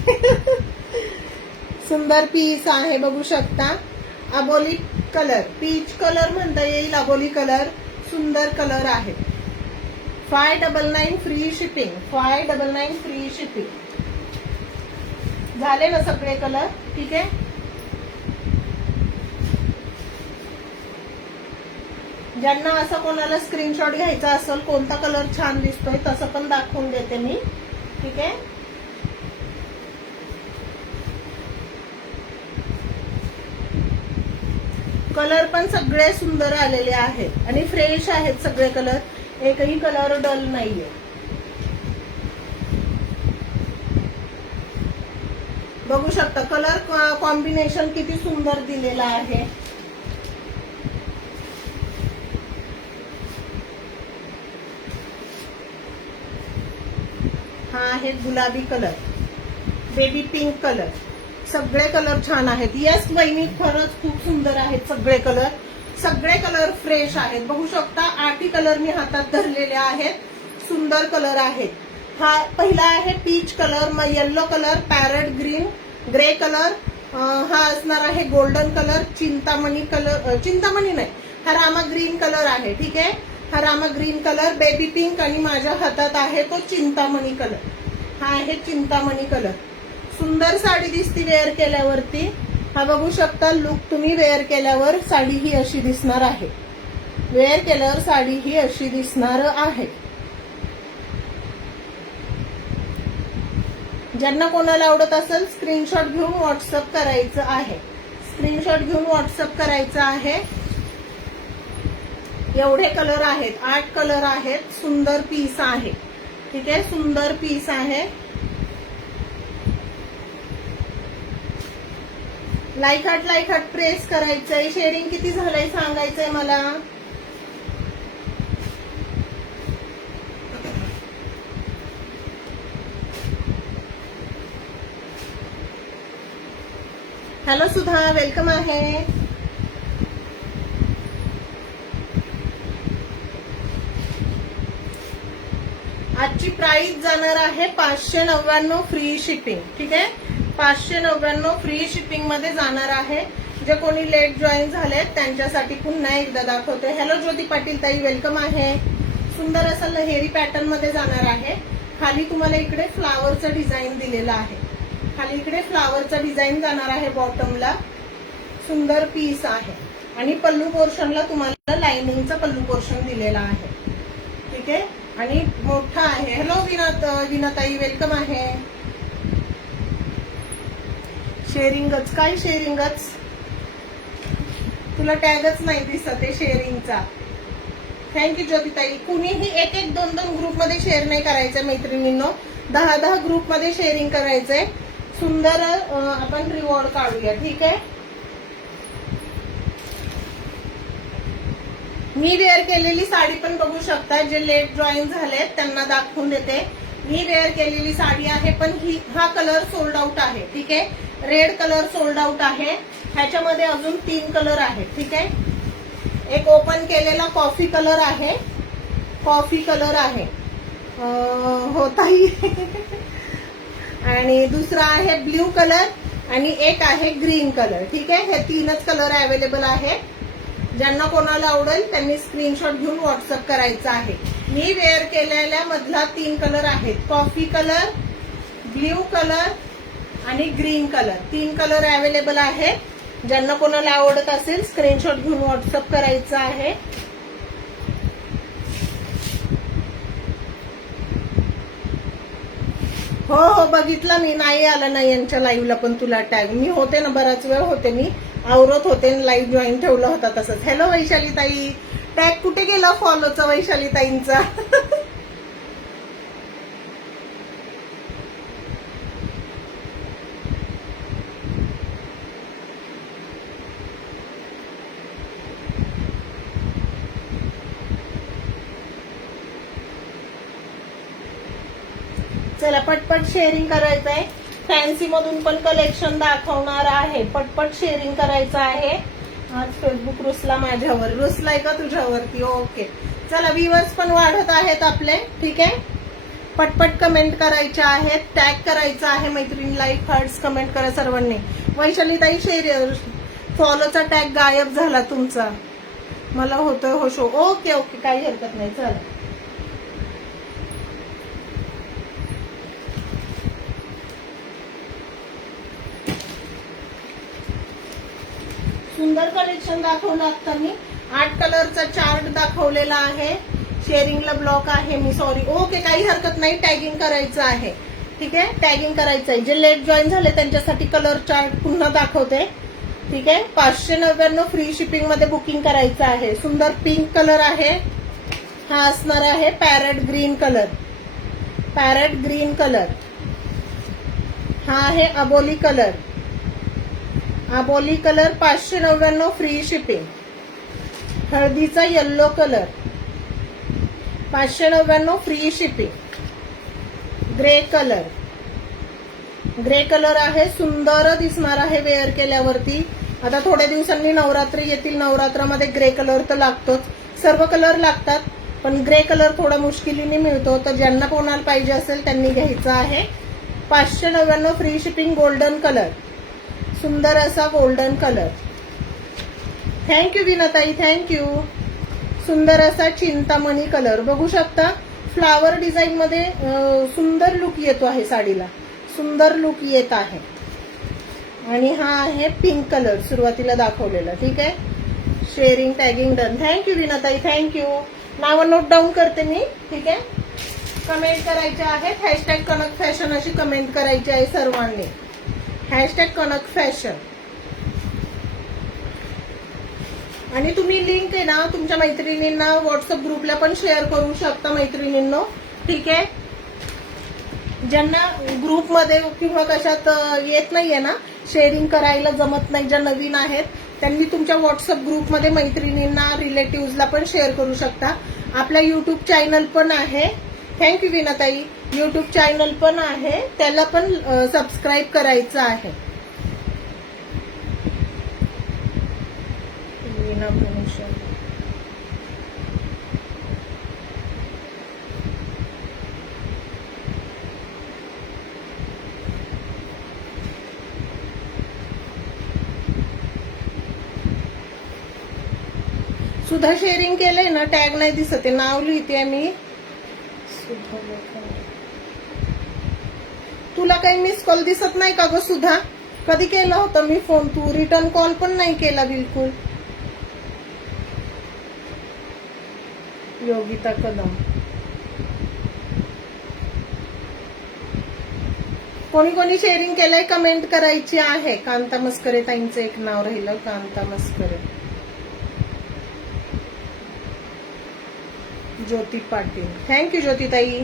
सुंदर पीस आहे बघू शकता. अबोली कलर, पीच कलर म्हणता येईल. अबोली कलर सुंदर कलर आहे. 599 फ्री शिपिंग. 599 free shipping. झाले ना सगळे कलर. ठीक आहे. ज्यांना असं कोणाला स्क्रीनशॉट घ्यायचा असेल, कोणता कलर छान दिसतोय तसं पण दाखवून देते मी. ठीक आहे. कलर पण सगळे सुंदर आलेले आहेत आणि फ्रेश आहेत सगळे कलर. एकही कलर डल नाहीये. बघू शकता कलर कॉम्बिनेशन किती सुंदर दिलेला आहे. हा आहे गुलाबी कलर, बेबी पिंक कलर, सगळे कलर छान आहेत. येस वहिनी, खरंच खूप सुंदर आहेत सगळे कलर. सगळे कलर फ्रेश आहेत. बघू शकता 8 कलर मी हातात धरलेले आहेत. सुंदर कलर आहेत. हा पहिला आहे पीच कलर, मग yellow colour, parrot green, grey colour, हा असणार आहे golden colour, Chintamani colour, Chintamani नाही, हा रामा ग्रीन कलर आहे. ठीक आहे, हा Rama green colour, baby pink, आणि माझ्या हातात आहे तो चिंतामणी कलर. हा आहे चिंतामणी कलर. सुंदर साडी दिसती वेअर केल्यावरती. हा बघू शकता लुक तुम्ही वेअर केल्यावर साडी ही अशी दिसणार आहे. वेअर केल्यावर साडी ही अशी दिसणार आहे. ज्यांना कोणाला आवडत असेल स्क्रीनशॉट घेऊन व्हॉट्सअप करायचं आहे. स्क्रीनशॉट घेऊन व्हॉट्सअप करायचं आहे. एवढे कलर आहेत, 8 कलर आहेत. सुंदर पीस आहे. ठीक आहे, सुंदर पीस आहे. लाईक हार्ट प्रेस करायचंय. शेअरिंग किती झालंय सांगायचंय मला. हॅलो सुधा, वेलकम आहे. आजची प्राइस जाणार आहे 599 फ्री शिपिंग. ठीक आहे, 599 फ्री शिपिंग मध्ये जाणार आहे. जे कोणी लेट जॉईन झाले त्यांच्यासाठी पुन्हा एकदा दाखवते. हॅलो ज्योती पाटील ताई, वेलकम आहे. सुंदर असं लहेरी पॅटर्न मध्ये जाणार आहे. खाली तुम्हाला इकडे फ्लावरचं डिझाईन दिलेलं आहे. खाली इकडे फ्लावरचं डिझाईन जाणार आहे बॉटमला. सुंदर पीस आहे. आणि पल्लू पोर्शनला तुम्हाला लाइनिंगचा पल्लू पोर्शन दिलेला आहे. ठीक आहे, आणि मोठा आहे. हॅलो विनाताई, वेलकम आहे. शेअरिंगच काय, शेअरिंगच तुला टॅगच नाही दिसत आहे शेअरिंगचा. थँक्यू ज्योतिताई. कुणीही एक 2 ग्रुप मध्ये शेअर नाही करायचंय मैत्रिणींनो. 10 ग्रुप मध्ये शेअरिंग करायचंय. सुंदर आपण रिवॉर्ड काढूया. ठीक आहे, मी वेअर केलेली साडी पण बघू शकता. जे लेट जॉईन झाले त्यांना दाखवून देते. मी वेअर केलेली साडी आहे, पण हा कलर सोल्ड आउट आहे. ठीक आहे, रेड कलर सोल्ड आउट आहे. ह्याच्यामध्ये अजून 3 कलर आहेत. ठीक आहे, एक ओपन केलेला कॉफी कलर आहे. कॉफी कलर आहे हो ताई. आणि दुसरा आहे ब्ल्यू कलर, आणि एक आहे ग्रीन कलर. ठीक आहे, हे 3च कलर अवेलेबल आहे. ज्यांना कोणाला आवडेल त्यांनी स्क्रीनशॉट घेऊन व्हॉट्सअप करायचं आहे. मी वेअर केलेल्या मधला 3 कलर आहेत. कॉफी कलर, ब्ल्यू कलर आणि ग्रीन कलर. 3 कलर अवेलेबल आहे. ज्यांना कोणाला आवडत असेल स्क्रीनशॉट घेऊन व्हॉट्सअप करायचं आहे. हो हो, बघितला मी. नाही आला नाही यांच्या लाईव्हला पण तुला टॅग. मी होते ना, बराच वेळ होते, मी आवरत होते, लाईव्ह जॉईन ठेवला होता तसंच. हॅलो वैशाली ताई, टॅग कुठे गेला फॉलोचा वैशाली ताईंचा. चला पटपट शेअरिंग करायचं आहे. फॅन्सी मधून पण कलेक्शन दाखवणार आहे. पटपट शेअरिंग करायचं आहे. आज फेसबुक रुसला माझ्यावर. रुसलाय का तुझ्यावरती? ओके, चला व्ह्यूअर्स पण वाढत आहेत आपले. ठीक आहे, पटपट कमेंट करायचे आहेत. टॅग करायचं आहे मैत्रिणी. लाईक हार्ट्स कमेंट करा सर्वांनी. वैशालीताई शेअर फॉलोचा टॅग गायब झाला तुमचा. मला होतोय हो शो. ओके ओके, काही हरकत नाही. चला सुंदर कलेक्शन दाखवलं आता मी. 8 कलरचा चार्ट दाखवलेला आहे. शेअरिंगला ब्लॉक आहे मी, सॉरी. ओके, काही हरकत नाही. टॅगिंग करायचं आहे. ठीक आहे, टॅगिंग करायचं आहे. जे लेट जॉईन झाले त्यांच्यासाठी कलर चार्ट पुन्हा दाखवते. ठीक आहे, 599 फ्री शिपिंग मध्ये बुकिंग करायचं आहे. सुंदर पिंक कलर आहे. हा असणार आहे parrot green colour. Parrot green colour. हा आहे अबोली कलर. अबोली कलर 599 फ्री शिपिंग. हळदीचा yellow colour 599 free shipping. Grey colour. Grey colour आहे, सुंदर दिसणार आहे वेअर केल्यावरती. आता थोड्या दिवसांनी नवरात्री येतील, नवरात्रामध्ये ग्रे कलर तर लागतोच, सर्व कलर लागतात, पण ग्रे कलर थोडा मुश्किलीने मिळतो. तर ज्यांना कोणाला पाहिजे असेल त्यांनी घ्यायचा आहे. 599 फ्री शिपिंग. गोल्डन कलर, सुंदर असा गोल्डन कलर. थँक्यू विनाताई, थँक्यू. सुंदर असा चिंतामणी कलर बघू शकता. फ्लावर डिझाईन मध्ये सुंदर लुक येतो आहे साडीला, सुंदर लुक येत आहे. आणि हा आहे पिंक कलर सुरुवातीला दाखवलेला. ठीक आहे, शेअरिंग टॅगिंग डन. थँक्यू विनाताई, थँक्यू. नाव नोट डाऊन करते मी. ठीक आहे, कमेंट करायचे आहेत. हॅशटॅग कनक फॅशन अशी कमेंट करायची आहे सर्वांनी. Hashtag Kanak fashion. आणि तुम्ही लिंक आहे ना तुमच्या मैत्रिणींना व्हॉट्सअप ग्रुपला पण शेअर करू शकता मैत्रिणींनो. ठीक आहे, ज्यांना ग्रुपमध्ये किंवा कशात येत नाहीये ना, शेअरिंग करायला जमत नाही, ज्या नवीन आहेत त्यांनी तुमच्या व्हॉट्सअप ग्रुपमध्ये मैत्रिणींना रिलेटिव्हजला पण शेअर करू शकता. आपला युट्यूब चॅनल पण आहे. थँक्यू विनाताई. युट्यूब चॅनल पण आहे, त्याला पण सबस्क्राईब करायचं आहे. विना प्रमोशन. सुद्धा शेअरिंग केलंय ना, टॅग नाही दिसत आहे, नाव लिहिते मी. तुला काही मिस कॉल दिसत नाही का ग सुधा? कधी केला होता मी फोन? तू रिटर्न कॉल पण नाही केला बिलकुल. योगिता कदम. कोणी कोणी शेअरिंग केलंय कमेंट करायची आहे. कांता मस्करे ताईंचं एक नाव राहिलं, कांता मस्करे. ज्योती पाटील. थँक्यू ज्योतिताई.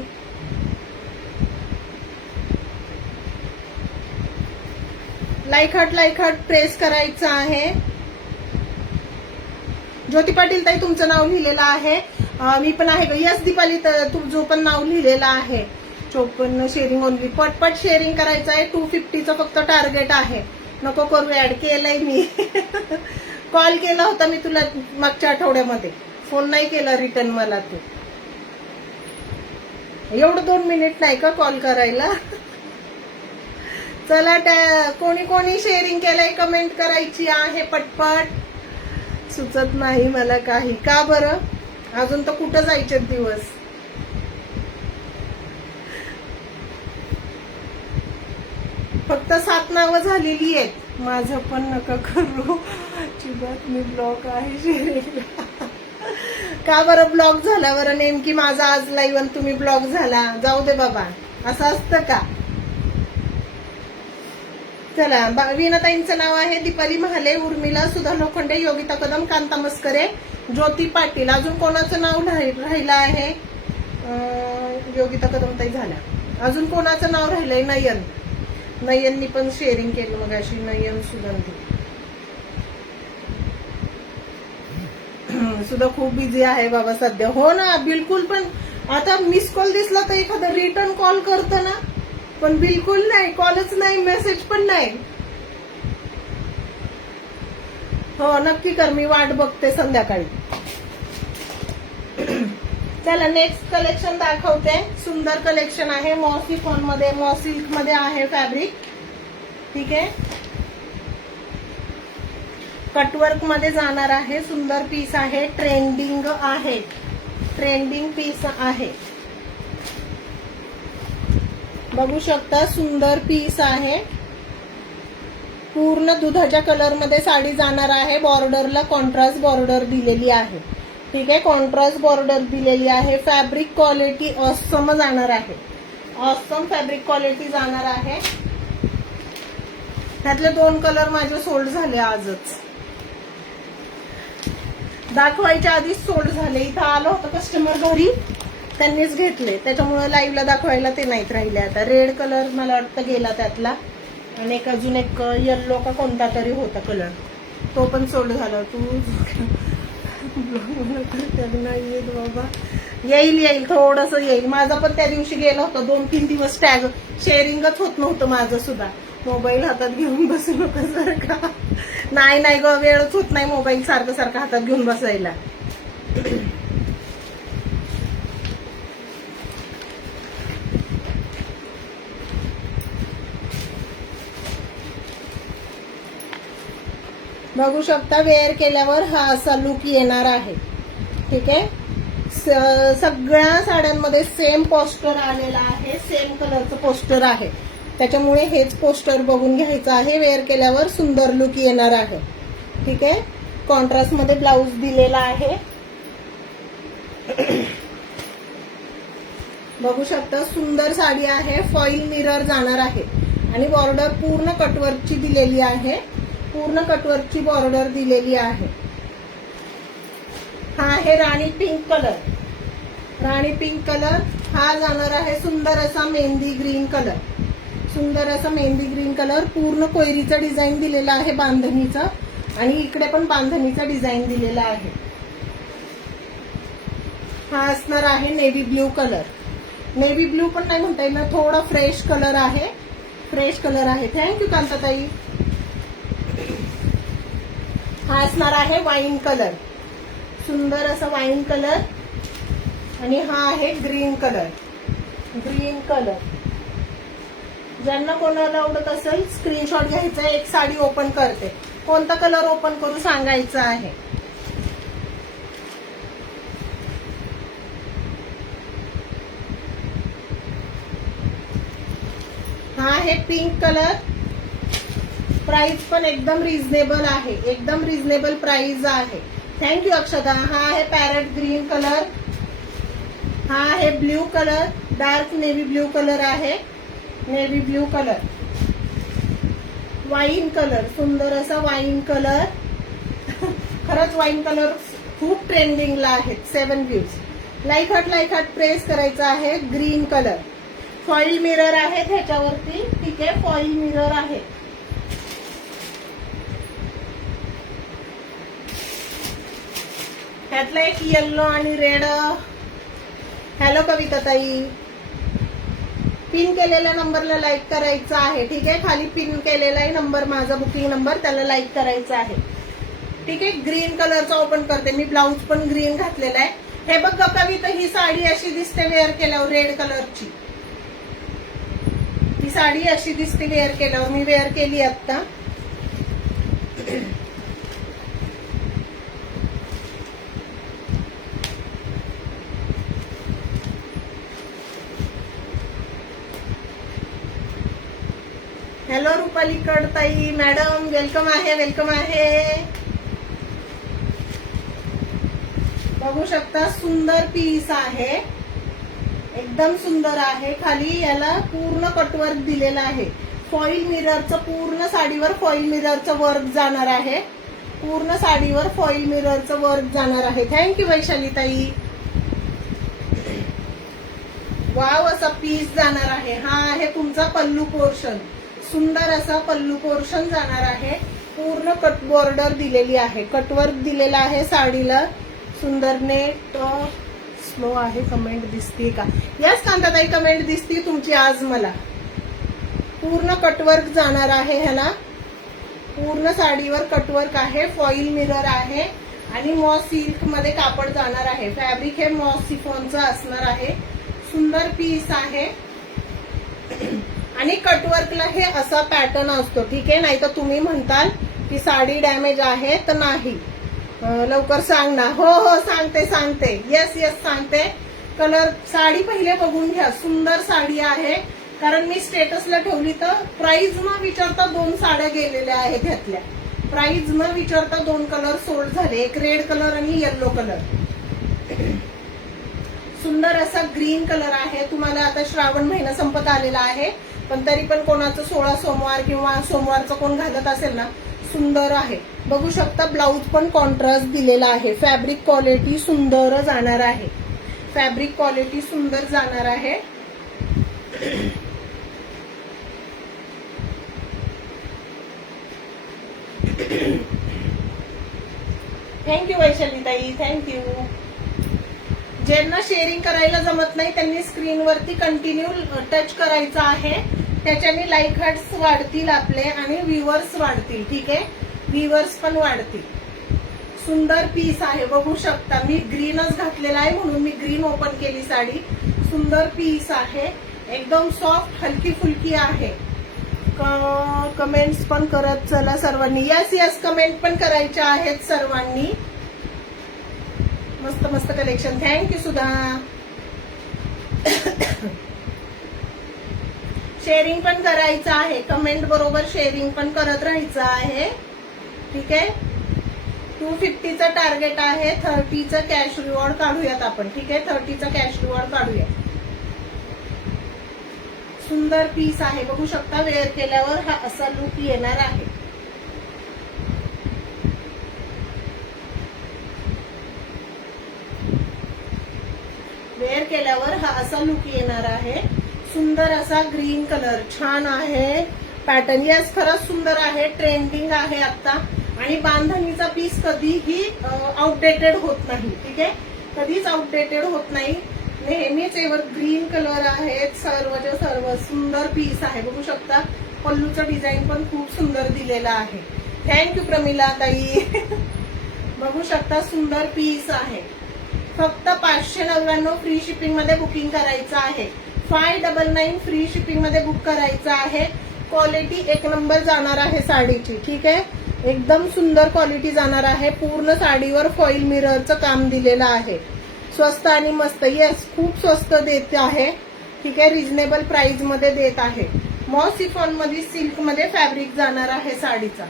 लाईक हार्ट प्रेस करायचं आहे. ज्योती पाटील ताई तुमचं नाव लिहिलेलं आहे. मी पण आहे. यस दीपाली, तू जो पण नाव लिहिलेला आहे. 54 शेअरिंग ओनली. पटपट शेअरिंग करायचं आहे. 250चं फक्त टार्गेट आहे. नको करू, ऍड केलंय मी. कॉल केला होता मी तुला मागच्या आठवड्यामध्ये, फोन नाही केला रिटर्न मला तू. एवढं 2 मिनिट नाही का कॉल करायला? चला, कोणी कोणी शेअरिंग केलंय कमेंट करायची आहे पटपट. सुचत नाही मला काही. का बरं? अजून तर कुठं जायचे दिवस. फक्त 7 नावं झालेली आहेत. माझं पण नका करू. चिबात मी ब्लॉक आहे शेअरिंगला. का बरं ब्लॉक झाला बरं? नेमकी माझा आज लाईव्ह आणि तुम्ही ब्लॉक झाला. जाऊ दे बाबा, असं असतं का? चला, विनाताईंचं नाव आहे. दीपाली महाले, उर्मिला, सुधा लोखंडे, योगिता कदम, कांता मस्करे, ज्योती पाटील. अजून कोणाचं नाव राहिलं आहे? योगिता कदम ताई झाल्या. अजून कोणाचं नाव राहिलंय? नयन. नयननी पण शेअरिंग केलं मग अशी. नयन सुगंधी. सुद्धा खूप बिझी आहे बाबा सध्या. हो ना, बिलकुल. पण आता मिस कॉल दिसला तर एखादा रिटर्न कॉल करतं ना, पण बिलकुल नाही, कॉलच नाही, मेसेज पण नाही. हो नक्की कर, मी वाट बघते संध्याकाळी. चला, नेक्स्ट कलेक्शन दाखवते. सुंदर कलेक्शन आहे. मॉसी फॉन मध्ये, मॉस सिल्क मध्ये आहे फॅब्रिक. ठीक आहे, कटवर्क मध्ये जाणार आहे. सुंदर पीस आहे. ट्रेंडिंग आहे, ट्रेंडिंग पीस आहे. बघू शकता, सुंदर पीस आहे. पूर्ण दुधाच्या कलर मध्ये साडी जाणार आहे. बॉर्डरला कॉन्ट्रास्ट बॉर्डर दिलेली आहे. ठीक आहे, कॉन्ट्रास्ट बॉर्डर दिलेली आहे. फॅब्रिक क्वालिटी ऑसम जाणार आहे. ऑसम फॅब्रिक क्वालिटी जाणार आहे. त्यातले 2 कलर माझे सोल्ड झाले आजच. दाखवायच्या आधीच सोल्ड झाले. इथं आलं होतं कस्टमर घरी, त्यांनीच घेतले, त्याच्यामुळे लाईव्हला दाखवायला ते नाहीत राहिले. आता रेड कलर मला वाटतं गेला त्यातला, आणि एक अजून एक येल्लो का कोणता तरी होता कलर, तो पण सोल्ड झाला. तू नाही येत बाबा, येईल थोडस येईल. माझा पण त्या दिवशी गेला होता, 2-3 दिवस टॅग शेअरिंगच होत नव्हतं माझं सुद्धा. मोबाईल हातात घेऊन बसू नका सारखा. नाही ग, वेळच होत नाही मोबाईल सारखं हातात घेऊन बसायला. बघू शकता, वेअर केल्यावर हा असा लुक येणार आहे. ठीक आहे, सगळ्या साड्यांमध्ये सेम पोस्टर आलेला आहे, सेम कलरचं पोस्टर आहे, त्याच्यामुळे हेच पोस्टर बघून घ्यायचं आहे. वेअर केल्यावर सुंदर लुक येणार आहे. ठीक आहे, कॉन्ट्रास्ट मध्ये ब्लाउज दिलेला आहे. बघू शकता, सुंदर साडी आहे, फॉईल मिरर जाणार आहे, आणि बॉर्डर पूर्ण कटवर्कची दिलेली आहे, पूर्ण कटवर्कची बॉर्डर दिलेली आहे. हा आहे राणी पिंक कलर. राणी पिंक कलर हा जाणार आहे सुंदर असा मेहंदी ग्रीन कलर. सुंदर असा मेहंदी ग्रीन कलर, पूर्ण कोयरीचा डिझाईन दिलेला आहे बांधणीचा, आणि इकडे पण बांधणीचा डिझाईन दिलेला आहे. हा असणार आहे navy blue colour. Navy blue पण नाही म्हणता येईल, थोडा फ्रेश कलर आहे, फ्रेश कलर आहे. थँक्यू कांताताई. हा असणार आहे वाईन कलर, सुंदर असा वाईन कलर, आणि हा आहे ग्रीन कलर. ग्रीन कलर ज्यांना कोणाला आवडत असेल स्क्रीनशॉट घ्यायचा. एक साडी ओपन करते, कोणता कलर ओपन करू सांगायचं आहे. हा आहे पिंक कलर. प्राइस पण एकदम रिझनेबल आहे, एकदम रिझनेबल प्राइस आहे. थँक्यू अक्षता. हा आहे पॅरेट ग्रीन कलर. हा आहे blue colour, dark navy blue colour आहे, navy blue colour. Wine colour, सुंदर असा वाईन कलर. खरंच वाईन कलर खूप ट्रेंडिंगला आहेत. 7 व्ह्यूज. लाईक हार्ट प्रेस करायचा आहे. ग्रीन कलर, फॉईल मिरर आहे त्याच्यावरती. ठीक आहे, फॉईल मिरर आहे. त्यातला एक येल्लो आणि रेड. हॅलो कविता ताई. पिन केलेल्या नंबरला लाईक करायचं आहे. ठीक आहे, खाली पिन केलेला आहे नंबर, माझा बुकिंग नंबर, त्याला लाईक करायचा आहे. ठीक आहे, ग्रीन कलरचा ओपन करते मी. ब्लाऊज पण ग्रीन घातलेला आहे. हे बघ कविता, ही साडी अशी दिसते वेअर केल्यावर, रेड कलरची. ही साडी अशी दिसते वेअर केल्यावर. मी वेअर केली आता. हॅलो रुपाली कडताई मॅडम, वेलकम आहे, वेलकम आहे. बघू शकता, सुंदर पीस आहे, एकदम सुंदर आहे. खाली याला पूर्ण कटवर्क दिलेला आहे. फॉईल मिररचं पूर्ण साडीवर फॉईल मिररचं वर्क जाणार आहे. पूर्ण साडीवर फॉईल मिररचं वर्क जाणार आहे. थँक्यू वैशाली ताई. वाव, असा पीस जाणार आहे. हा आहे तुमचा पल्लू पोर्शन. सुंदर असा पल्लू पोर्शन जाणार आहे. पूर्ण कट बॉर्डर दिलेली आहे, कटवर्क दिलेला आहे साडीला. सुंदर नेट. स्लो आहे, कमेंट दिसते का? यस कांताताई, कमेंट दिसते तुमची आज मला. पूर्ण कटवर्क जाणार आहे ह्याला. पूर्ण साडीवर कटवर्क आहे, फॉईल मिरर आहे, आणि मॉस सिल्क मध्ये कापड जाणार आहे. फॅब्रिक हे मॉस सिफॉनचं असणार आहे. सुंदर पीस आहे, आणि कटवर्कला हे असा पॅटर्न असतो. ठीक आहे, नाही तर तुम्ही म्हणताल की साडी डॅमेज आहे, तर नाही. लवकर सांग ना. हो हो, सांगते. येस सांगते. कलर साडी पहिले बघून घ्या. सुंदर साडी आहे, कारण मी स्टेटसला ठेवली तर प्राइस न विचारता 2 साड्या गेलेल्या आहेत ह्यातल्या. प्राइस न विचारता 2 कलर सोल्ड झाले, एक रेड कलर आणि येल्लो कलर. सुंदर असा ग्रीन कलर आहे. तुम्हाला आता श्रावण महिना संपत आलेला आहे, पण तरी पण कोणाचं 16 सोमवार किंवा सोमवारचं कोण घालत असेल ना, सुंदर आहे. बघू शकता, ब्लाऊज पण कॉन्ट्रास्ट दिलेला आहे. फॅब्रिक क्वालिटी सुंदर जाणार आहे. फॅब्रिक क्वालिटी सुंदर जाणार आहे. थँक्यू वैशाली ताई, थँक्यू. ज्यांना शेअरिंग करायला जमत नाही त्यांनी स्क्रीनवरती कंटिन्यू टच करायचं आहे. त्याच्याने लाईक हार्ट्स वाढतील आपले आणि व्ह्यूअर्स वाढतील. ठीक आहे, व्ह्यूअर्स पण वाढतील. सुंदर पीस आहे, बघू शकता. मी ग्रीनच घातलेला आहे म्हणून मी ग्रीन ओपन केली साडी. सुंदर पीस आहे, एकदम सॉफ्ट, हलकी फुलकी आहे. कमेंट्स पण करत चला सर्वांनी. यस यस, कमेंट पण करायच्या आहेत सर्वांनी. मस्त मस्त कलेक्शन. थँक्यू सुधा. शेअरिंग पण करायचं आहे, कमेंट बरोबर शेअरिंग पण करत राहायचं आहे. ठीक आहे, 250चं टार्गेट आहे. 30चं कॅश रिवॉर्ड काढूयात आपण. ठीक आहे, 30चं कॅश रिवॉर्ड काढूया. सुंदर पीस आहे, बघू शकता. वेअर केल्यावर हा असा लुक येणार आहे. वेअर केल्यावर हा असा लुक येणार आहे. सुंदर असा ग्रीन कलर, छान आहे पॅटर्न. यस, खरंच सुंदर आहे, ट्रेंडिंग आहे आता. आणि बांधणीचा पीस कधीही आउटडेटेड होत नाही. ठीक आहे, कधीच आउटडेटेड होत नाही. नेहमीच एव्हर ग्रीन कलर आहेत सर्वच्या सर्व. सुंदर पीस आहे, बघू शकता. पल्लूचं डिझाईन पण खूप सुंदर दिलेलं आहे. थँक्यू प्रमिला ताई. बघू शकता, सुंदर पीस आहे. फक्त 599 फ्री शिपिंग मध्ये बुकिंग करायचं आहे. 599 फ्री शिपिंग मध्ये बुक करायचं आहे. क्वालिटी एक नंबर जाणार आहे साडीची. ठीक आहे, एकदम सुंदर क्वालिटी जाणार आहे. पूर्ण साडीवर फॉईल मिररचं काम दिलेलं आहे. स्वस्त आणि मस्त. येस, खूप स्वस्त देत आहे. ठीक आहे, रिझनेबल प्राइस मध्ये देत आहे. मॉस सिफॉन मध्ये सिल्क मध्ये फॅब्रिक जाणार आहे साडीचा.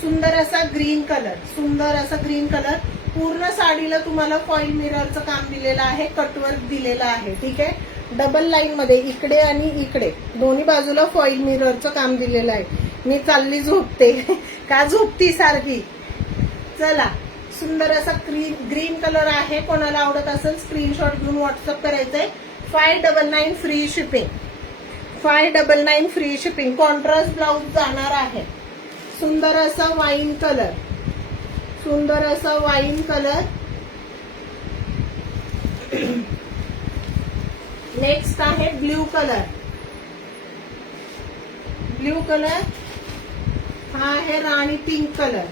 सुंदर असा ग्रीन कलर, सुंदर असा ग्रीन कलर. पूर्ण साडीला तुम्हाला फॉईल मिररचं काम दिलेलं आहे, कटवर्क दिलेलं आहे. ठीक आहे, डबल लाईन मध्ये इकडे आणि इकडे दोन्ही बाजूला फॉईल मिररचं काम दिलेलं आहे. मी चालली झोपते. का झोपती सारखी? चला, सुंदर असा ग्रीन कलर आहे. कोणाला आवडत असेल स्क्रीनशॉट घेऊन व्हॉट्सअप करायचंय. 599 free shipping. 599 free shipping. Contrast blouse जाणार आहे. सुंदर असा वाईन कलर, सुंदर असा वाईन कलर. नेक्स्ट आहे ब्ल्यू कलर. Blue colour. हा आहे राणी pink colour.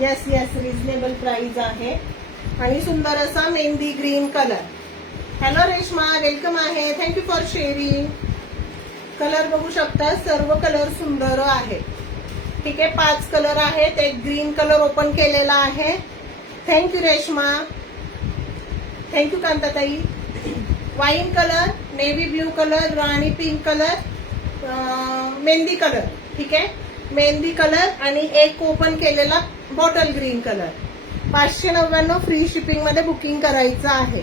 Yes yes, reasonable price आहे. आणि सुंदर असा mehndi green colour. Hello Reshma, welcome आहे. Thank you for sharing. कलर बघू शकता, सर्व कलर सुंदर आहे. ठीक आहे, 5 कलर आहेत. एक ग्रीन कलर ओपन केलेला आहे. थँक्यू रेश्मा, थँक्यू कांताताई. Wine colour, navy blue colour, राणी पिंक कलर, मेहंदी कलर. ठीक आहे, मेहंदी कलर आणि एक ओपन केलेला bottle green colour. 599 free shipping मध्ये बुकिंग करायचं आहे.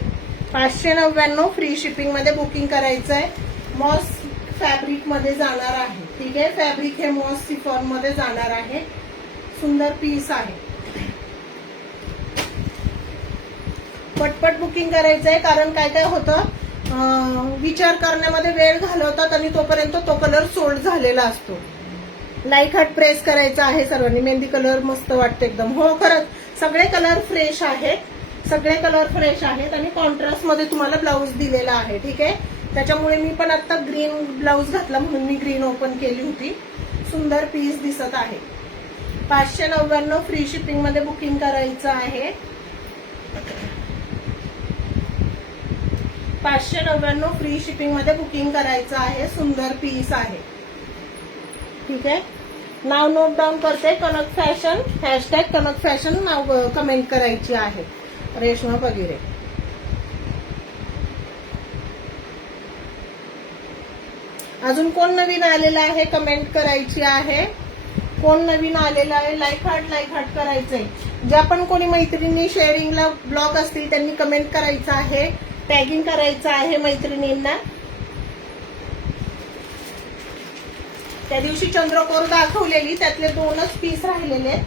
599 फ्री शिपिंग मध्ये बुकिंग करायचं आहे. मॉस फॅब्रिक मध्ये जाणार आहे. ठीक आहे, फॅब्रिक हे मॉस सिफॉन मध्ये जाणार आहे. सुंदर पीस आहे. पटपट बुकिंग करायचं आहे, कारण काय काय होतं, विचार करण्यामध्ये वेळ घालवतात आणि तोपर्यंत तो कलर सोल्ड झालेला असतो. लाईक हार्ट प्रेस करायचा आहे सर्वांनी. मेहंदी कलर मस्त वाटते एकदम. हो, खरंच सगळे कलर फ्रेश आहेत. सगळे कलर फ्रेश आहेत आणि कॉन्ट्रास्ट मध्ये तुम्हाला ब्लाऊज दिलेला आहे. ठीक आहे, त्याच्यामुळे मी पण आता ग्रीन ब्लाऊज घातला म्हणून मी ग्रीन ओपन केली होती. सुंदर पीस दिसत आहे. 599 फ्री शिपिंग मध्ये बुकिंग करायचं आहे. 599 फ्री शिपिंग मध्ये बुकिंग करायचं आहे. सुंदर पीस आहे. ठीक आहे, नाव नोट डाऊन करते. Kanak fashion, hashtag Kanak fashion नाव कमेंट करायची आहे. रेश्मा वगैरे. अजून कोण नवीन आलेला आहे कमेंट करायची आहे. कोण नवीन आलेला आहे लाईक हार्ट करायचंय. ज्या पण कोणी मैत्रिणी शेअरिंगला ब्लॉग असतील त्यांनी कमेंट करायचं आहे. टॅगिंग करायचं आहे मैत्रिणींना. त्या दिवशी चंद्रकोर दाखवलेली, त्यातले 2च पीस राहिलेले आहेत.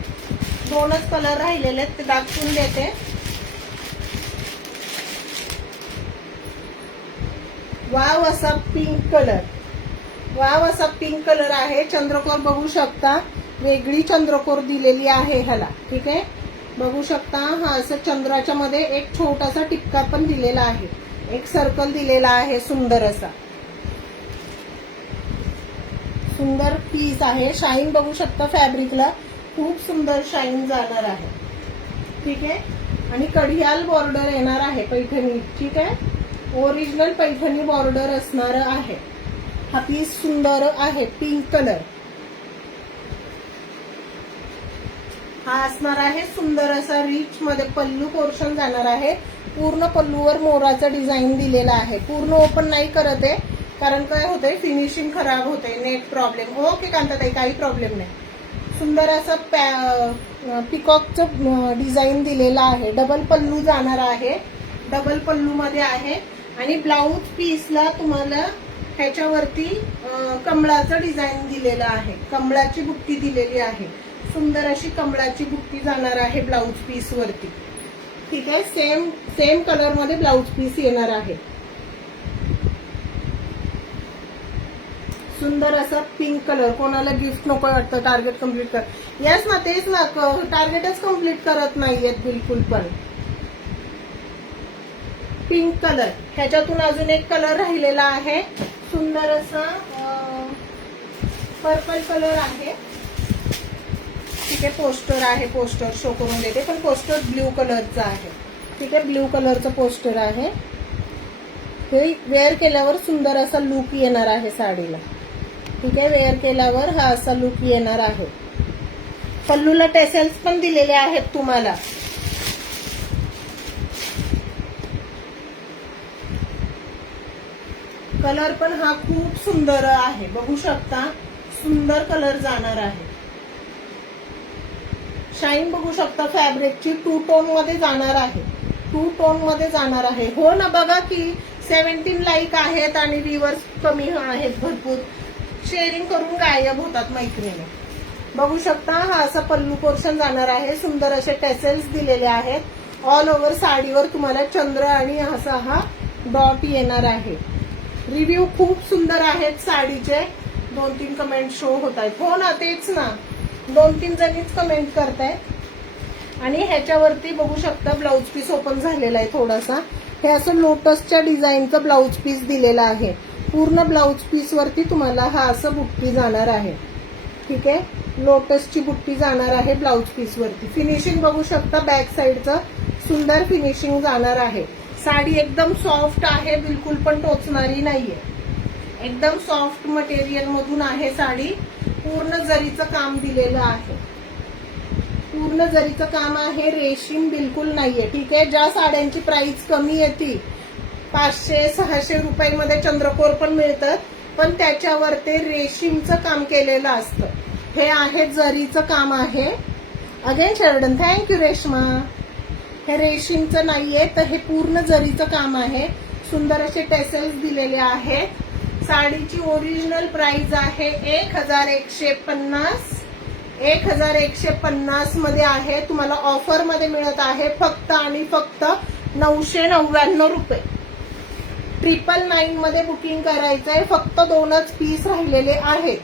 2च कलर राहिलेले आहेत, ते दाखवून देते. वाव असा पिंक कलर, वाव असा पिंक कलर आहे. चंद्रकोर बघू शकता, वेगळी चंद्रकोर दिलेली आहे ह्याला. ठीक आहे, बघू शकता. हा असं चंद्राच्या मध्ये एक छोटासा टिपका पण दिलेला आहे, एक सर्कल दिलेला आहे सुंदर असा. सुंदर पीस आहे. शाईन बघू शकता फॅब्रिकला, खूप सुंदर शाईन जाणार आहे. ठीक आहे, आणि कढियाल बॉर्डर येणार आहे पैठणी. ठीक आहे, ओरिजिनल पैठणी बॉर्डर असणार आहे. हा पीस सुंदर आहे, पिंक कलर. हा असणार आहे सुंदर असा रिच मध्ये. पल्लू पोर्शन जाणार आहे. पूर्ण पल्लूवर मोराचा डिझाईन दिलेला आहे. पूर्ण ओपन नाही करत आहे, कारण काय होतंय, फिनिशिंग खराब होते, नेट प्रॉब्लेम. ओके कांताताई, काही प्रॉब्लेम नाही. सुंदर असं पिकॉकचं डिझाईन दिलेलं आहे. डबल पल्लू जाणार आहे, डबल पल्लू मध्ये आहे. आणि ब्लाऊज पीसला तुम्हाला ह्याच्यावरती कमळाचं डिझाईन दिलेलं आहे, कमळाची बुट्टी दिलेली आहे. सुंदर अशी कमळाची बुट्टी जाणार आहे ब्लाऊज पीस वरती. ठीक आहे, सेम कलर मध्ये ब्लाऊज पीस येणार आहे. सुंदर असा पिंक कलर. कोणाला गिफ्ट नको वाटतं, टार्गेट कम्प्लीट कर. यस ना, तेच ना, टार्गेटच कम्प्लीट करत नाहीयेत बिलकुल पण. Pink colour. ह्याच्यातून अजून एक कलर राहिलेला आहे, सुंदर असा पर्पल कलर आहे. ठीक आहे, पोस्टर आहे, पोस्टर शो करून देते, पण पोस्टर ब्ल्यू कलरचं आहे. ठीक आहे, ब्ल्यू कलरचं पोस्टर आहे. हे वेअर केल्यावर सुंदर असा लुक येणार आहे साडीला. ठीक आहे, वेअर केल्यावर हा असा लुक येणार आहे. पल्लूला टेसेल्स पण दिलेले आहेत तुम्हाला. कलर पण हा खूप सुंदर आहे, बघू शकता. सुंदर कलर जाणार आहे. शाईन बघू शकता फॅब्रिकची. 2 टोन मध्ये जाणार आहे, 2 टोन मध्ये जाणार आहे. हो ना, बघा की 17 लाईक आहेत आणि व्ह्यूअर्स कमी आहेत भरपूर. शेअरिंग करून गायब होतात मैत्रिणी. बघू शकता, हा असा पल्लू पोर्शन जाणार आहे. सुंदर असे टेसेल्स दिलेले आहेत. ऑल ओव्हर साडीवर तुम्हाला चंद्र आणि असा हा डॉट येणार आहे. रिव्ह्यू खूप सुंदर आहेत साडीचे. 2-3 कमेंट शो होत आहेत. हो ना, तेच ना, 2-3 जणीच कमेंट करतायत. आणि ह्याच्यावरती बघू शकता ब्लाऊज पीस ओपन झालेला आहे थोडासा. हे असं लोटसच्या डिझाईनचं ब्लाऊज पीस दिलेलं आहे. पूर्ण ब्लाऊज पीस वरती तुम्हाला हा असं बुट्टी जाणार आहे. ठीक आहे, लोटसची बुट्टी जाणार आहे ब्लाऊज पीस वरती. फिनिशिंग बघू शकता, बॅक साईडचं सुंदर फिनिशिंग जाणार आहे. साडी एकदम सॉफ्ट आहे, बिलकुल पण टोचणारी नाहीये. एकदम सॉफ्ट मटेरियल मधून आहे साडी. पूर्ण जरीचं काम दिलेलं आहे, पूर्ण जरीचं काम आहे. रेशीम बिलकुल नाहीये. ठीक आहे, ज्या साड्यांची प्राइस कमी येते, 500-600 रुपयांमध्ये चंद्रकोर पण मिळतात, पण त्याच्यावर ते रेशीमचं काम केलेलं असतं. हे आहे जरीचं काम आहे. अगेन शर्डन, थँक्यू रेश्मा. हे रेशीमचं नाहीये, तर हे पूर्ण जरीचं काम आहे. सुंदर असे टेसल्स दिलेले आहेत. साडीची ओरिजिनल प्राइस आहे 1150. 1150 मध्ये आहे. तुम्हाला ऑफर मध्ये मिळत आहे फक्त आणि फक्त 999 रुपये. 999 मध्ये बुकिंग करायचंय. फक्त 2च पीस राहिलेले आहेत,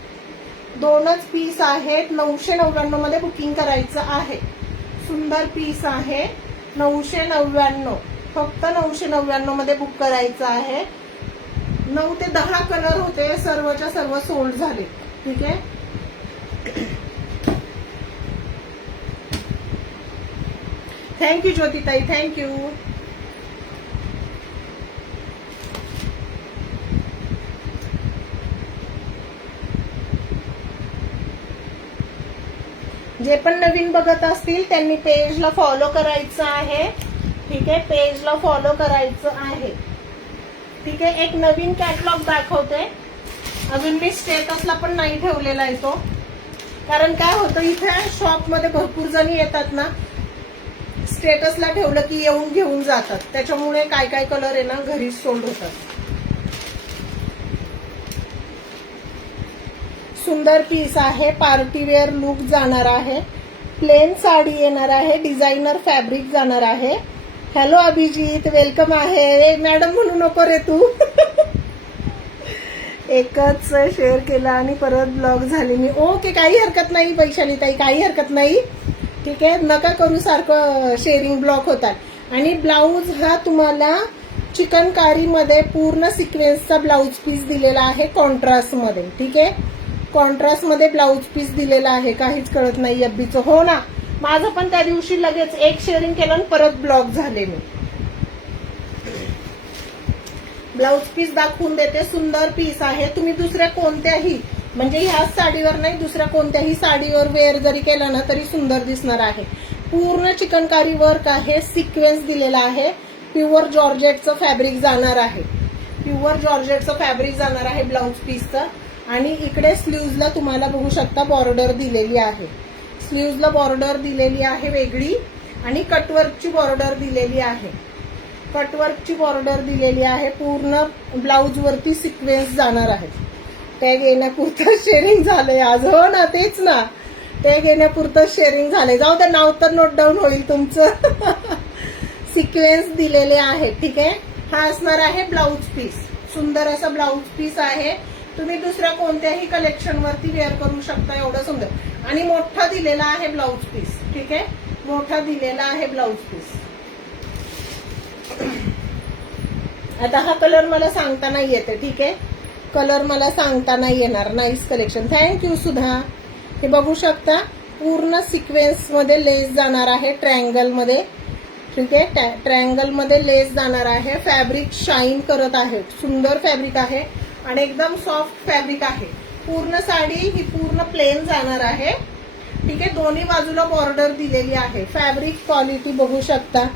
2च पीस आहेत. 999 मध्ये बुकिंग करायचं आहे. सुंदर पीस आहे. 999, फक्त 999 मध्ये बुक करायचं आहे. 9 ते 10 कलर होते, सर्वच्या सर्व सोल्ड झाले. ठीक आहे, थँक्यू ज्योतिताई, थँक्यू. जे पण नवीन बघत असतील त्यांनी पेजला फॉलो करायचं आहे. ठीक आहे, पेजला फॉलो करायचं आहे. ठीक आहे, एक नवीन कॅटलॉग दाखवते. अजून मी स्टेटसला पण नाही ठेवलेला आहे तो, कारण काय होतं इथे शॉपमध्ये भरपूर जणी येतात ना, स्टेटसला ठेवलं की येऊन घेऊन जातात. त्याच्यामुळे काय काय कलर आहे ना घरीच सोल्ड होतात. सुंदर पीस आहे, पार्टीवेअर लुक जाणार आहे. प्लेन साडी येणार आहे, डिझायनर फॅब्रिक जाणार आहे. हॅलो अभिजित, वेलकम आहे. मॅडम म्हणू नको रे तू. एकच शेअर केला आणि परत ब्लॉग झाले मी. ओके, काही हरकत नाही वैशाली ताई, काही हरकत नाही. ठीक आहे, नका करू, सारखं शेअरिंग ब्लॉक होतात. आणि ब्लाऊज हा तुम्हाला चिकनकारी मध्ये पूर्ण सिक्वेन्सचा ब्लाऊज पीस दिलेला आहे कॉन्ट्रास्ट मध्ये. ठीक आहे, कॉन्ट्रास्ट मध्ये ब्लाऊज पीस दिलेला आहे. काहीच कळत नाही अब्बीचं. हो ना, माझं पण त्या दिवशी लगेच एक शेअरिंग केलं आणि परत ब्लॉक झाले मी. ब्लाऊज पीस दाखवून देते. सुंदर पीस आहे. तुम्ही दुसऱ्या कोणत्याही, म्हणजे ह्याच साडीवर नाही, दुसऱ्या कोणत्याही साडीवर वेअर जरी केला ना तरी सुंदर दिसणार आहे. पूर्ण चिकनकारी वर्क आहे, सिक्वेन्स दिलेला आहे. प्युअर जॉर्जेटचं फॅब्रिक जाणार आहे. प्युअर जॉर्जेटचं फॅब्रिक जाणार आहे ब्लाऊज पीसचं. आणि इकडे स्लीव्हजला तुम्हाला बघू शकता बॉर्डर दिलेली आहे. स्लीव्हजला बॉर्डर दिलेली आहे वेगळी आणि कटवर्कची बॉर्डर दिलेली आहे. कटवर्कची बॉर्डर दिलेली आहे. पूर्ण ब्लाऊज वरती सिक्वेन्स जाणार आहे. टॅग येण्यापुरतं शेअरिंग झालंय आज. हो ना, तेच ना, टॅग येण्यापुरतं शेअरिंग झालंय. जाऊ दे, नाव तर नोट डाऊन होईल तुमचं. सिक्वेन्स दिलेले आहे. ठीक आहे, हा असणार आहे ब्लाऊज पीस. सुंदर असा ब्लाऊज पीस आहे. तुम्ही दुसऱ्या कोणत्याही कलेक्शन वरती वेअर करू शकता. एवढं सुंदर आणि मोठा दिलेला आहे ब्लाऊज पीस. ठीक आहे, मोठा दिलेला आहे ब्लाऊज पीस. आता हा कलर मला सांगता नाही येते. ठीक आहे, कलर मला सांगता नाही येणार. नाईस कलेक्शन, थँक्यू सुधा. हे बघू शकता, पूर्ण सिक्वेन्स मध्ये लेस जाणार आहे ट्रायंगल मध्ये. ठीक आहे, ट्रायंगल मध्ये लेस जाणार आहे. फॅब्रिक शाईन करत आहे. सुंदर फॅब्रिक आहे आणि एकदम सॉफ्ट फॅब्रिक आहे. पूर्ण साडी ही पूर्ण प्लेन जाणार आहे. ठीक आहे, दोन्ही बाजूला बॉर्डर दिलेली आहे. फॅब्रिक क्वालिटी बघू शकता,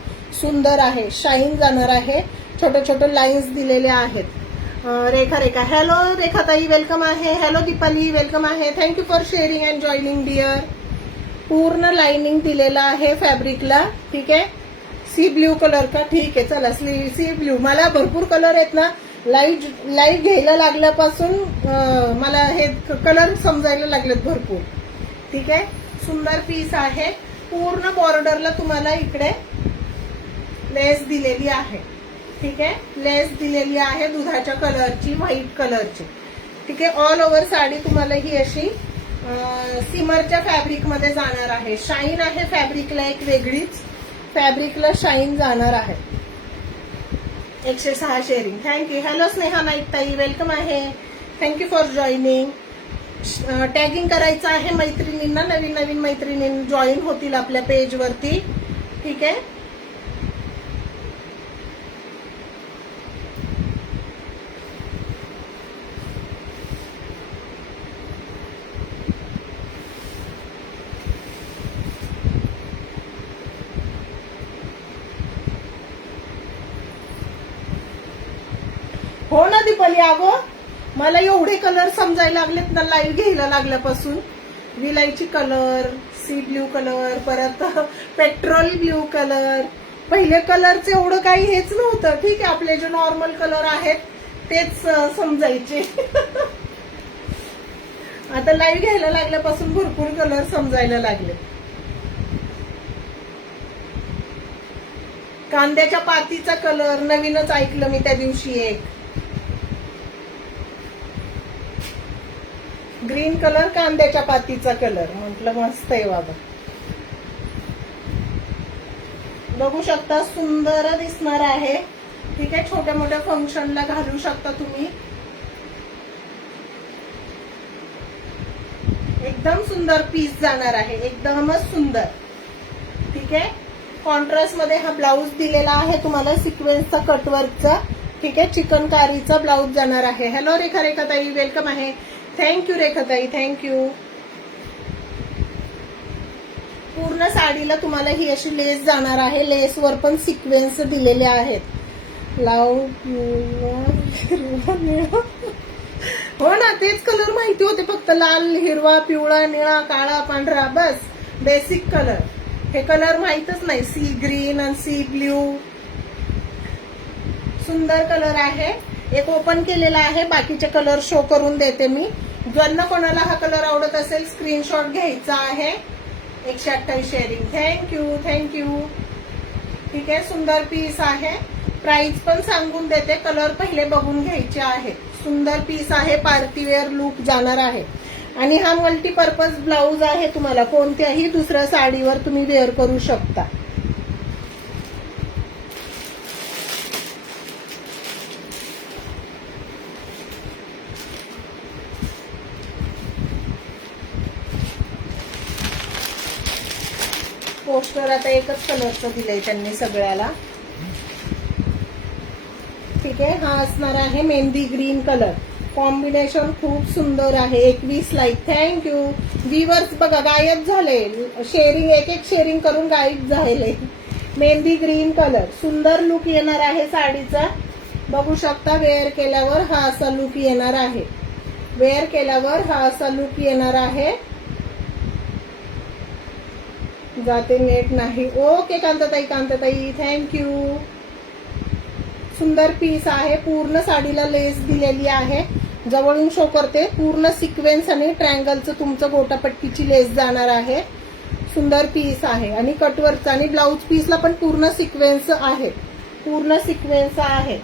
सुंदर आहे. शाईन जाणार आहे. छोटे छोटे लाईन्स दिलेले आहेत. रेखा, हॅलो रेखाताई, वेलकम आहे. हॅलो दीपाली, वेलकम आहे. Thank you for sharing and joining dear. पूर्ण लाइनिंग दिलेला आहे फॅब्रिकला. ठीक आहे, सी ब्ल्यू कलर का. ठीक आहे, चला सी ब्ल्यू. मला भरपूर कलर आहेत ना, लाईट घ्यायला लागल्यापासून मला हे कलर समजायला लागलेत भरपूर. ठीक आहे, सुंदर पीस आहे. पूर्ण बॉर्डरला तुम्हाला इकडे लेस दिलेली आहे. ठीक आहे, लेस दिलेली आहे दुधाच्या कलरची, व्हाईट कलरची. ठीक आहे, ऑल ओव्हर साडी तुम्हाला ही अशी सिमरच्या फॅब्रिक मध्ये जाणार आहे. शाईन आहे फॅब्रिकला, एक वेगळीच फॅब्रिकला शाईन जाणार आहे. 106 sharing, thank you. Hello Sneha Naik ताई, वेलकम आहे. Thank you for joining. टॅगिंग करायचं आहे मैत्रिणींना. नवीन नवीन मैत्रिणी जॉईन होतील आपल्या पेज वरती. ठीक आहे, हो ना दीपाली. अगो, मला एवढे कलर समजायला लागलेत ना लाईव्ह घ्यायला लागल्यापासून. विलायची कलर, सी ब्ल्यू कलर, परत पेट्रोल ब्ल्यू कलर. पहिले कलरचं एवढं काही हेच नव्हतं. ठीक आहे, आपले जे नॉर्मल कलर आहेत तेच समजायचे. आता लाईव्ह घ्यायला लागल्यापासून भरपूर कलर समजायला लागले. कांद्याच्या पातीचा कलर नवीनच ऐकलं मी त्या दिवशी. एक ग्रीन कलर, कांद्याच्या पातीचा कलर. म्हटलं मस्त आहे बाबा. बघू शकता, सुंदर दिसणार आहे. ठीक आहे, छोट्या मोठ्या फंक्शनला घालू शकता तुम्ही. एकदम सुंदर पीस जाणार आहे, एकदमच सुंदर. ठीक आहे, कॉन्ट्रास्ट मध्ये हा ब्लाऊज दिलेला आहे तुम्हाला सिक्वेन्सचा, कटवर्कचा. ठीक आहे, चिकनकारीचा ब्लाऊज जाणार आहे. हॅलो रेखा ताई, वेलकम आहे. थँक्यू रेखाताई, थँक्यू. पूर्ण साडीला तुम्हाला ही अशी लेस जाणार आहे. लेसवर पण सिक्वेन्स दिलेले आहेत. हो ना, तेच कलर माहिती होते फक्त. लाल, हिरवा, पिवळा, निळा, काळा, पांढरा, बस बेसिक कलर. हे कलर माहितच नाही. सी ग्रीन आणि सी ब्ल्यू. सुंदर कलर आहे. एक ओपन केलेला आहे, बाकीचे कलर शो करून देते मी. ज्यांना कोणाला हा कलर आवडत असेल स्क्रीनशॉट घ्यायचा आहे. 128 शेअरिंग. थँक्यू. ठीक आहे, सुंदर पीस आहे. प्राइस पण सांगून देते, कलर पहिले बघून घ्यायचे आहेत. सुंदर पीस आहे, पार्टीवेअर लुक जाणार आहे. आणि हा मल्टीपर्पज ब्लाऊज आहे, तुम्हाला कोणत्याही दुसऱ्या साडीवर तुम्ही वेअर करू शकता. पोस्टर आता एकच कलरचं दिलंय त्यांनी सगळ्याला. ठीक आहे, हा असणार आहे मेहंदी ग्रीन कलर. कॉम्बिनेशन खूप सुंदर आहे. 21 लाईक. थँक्यू. व्ह्यूअर्स बघा गायब झाले, शेअरिंग एक शेअरिंग करून गायब झाले. मेहंदी ग्रीन कलर, सुंदर लुक येणार आहे साडीचा. बघू शकता, वेअर केल्यावर हा असा लुक येणार आहे. वेअर केल्यावर हा असा लुक येणार आहे. जाते नेट नाही. ओके कांताताई, थँक्यू. सुंदर पीस आहे. पूर्ण साडीला लेस दिलेली आहे. जवळून शो करते. पूर्ण सिक्वेन्स आणि ट्रँगलचं तुमचं गोटापट्टीची लेस जाणार आहे. सुंदर पीस आहे. आणि कटवर्कचा आणि ब्लाऊज पीसला पण पूर्ण सिक्वेन्स आहे.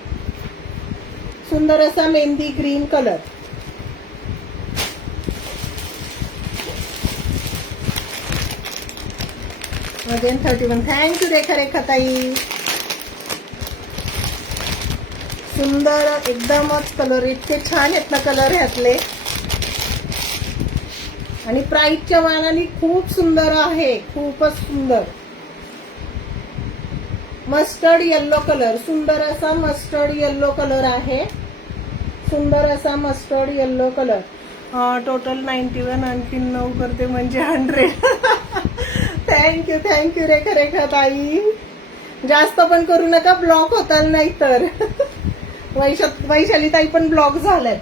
सुंदर असा mehndi green colour. Again 31. Thank you Rekha ताई. सुंदर एकदमच कलर, इतके छान आहेत ना कलर ह्यातले. आणि प्राइसच्या मानाने खूप सुंदर आहे, खूपच सुंदर. मस्टर्ड येल्लो कलर, सुंदर असा मस्टर्ड येल्लो कलर आहे. टोटल 91, आणखी 9 करते म्हणजे 100. थँक्यू रेखा ताई. जास्त पण करू नका, ब्लॉक होताल नाही तर. वैशाली ताई पण ब्लॉक झालाय.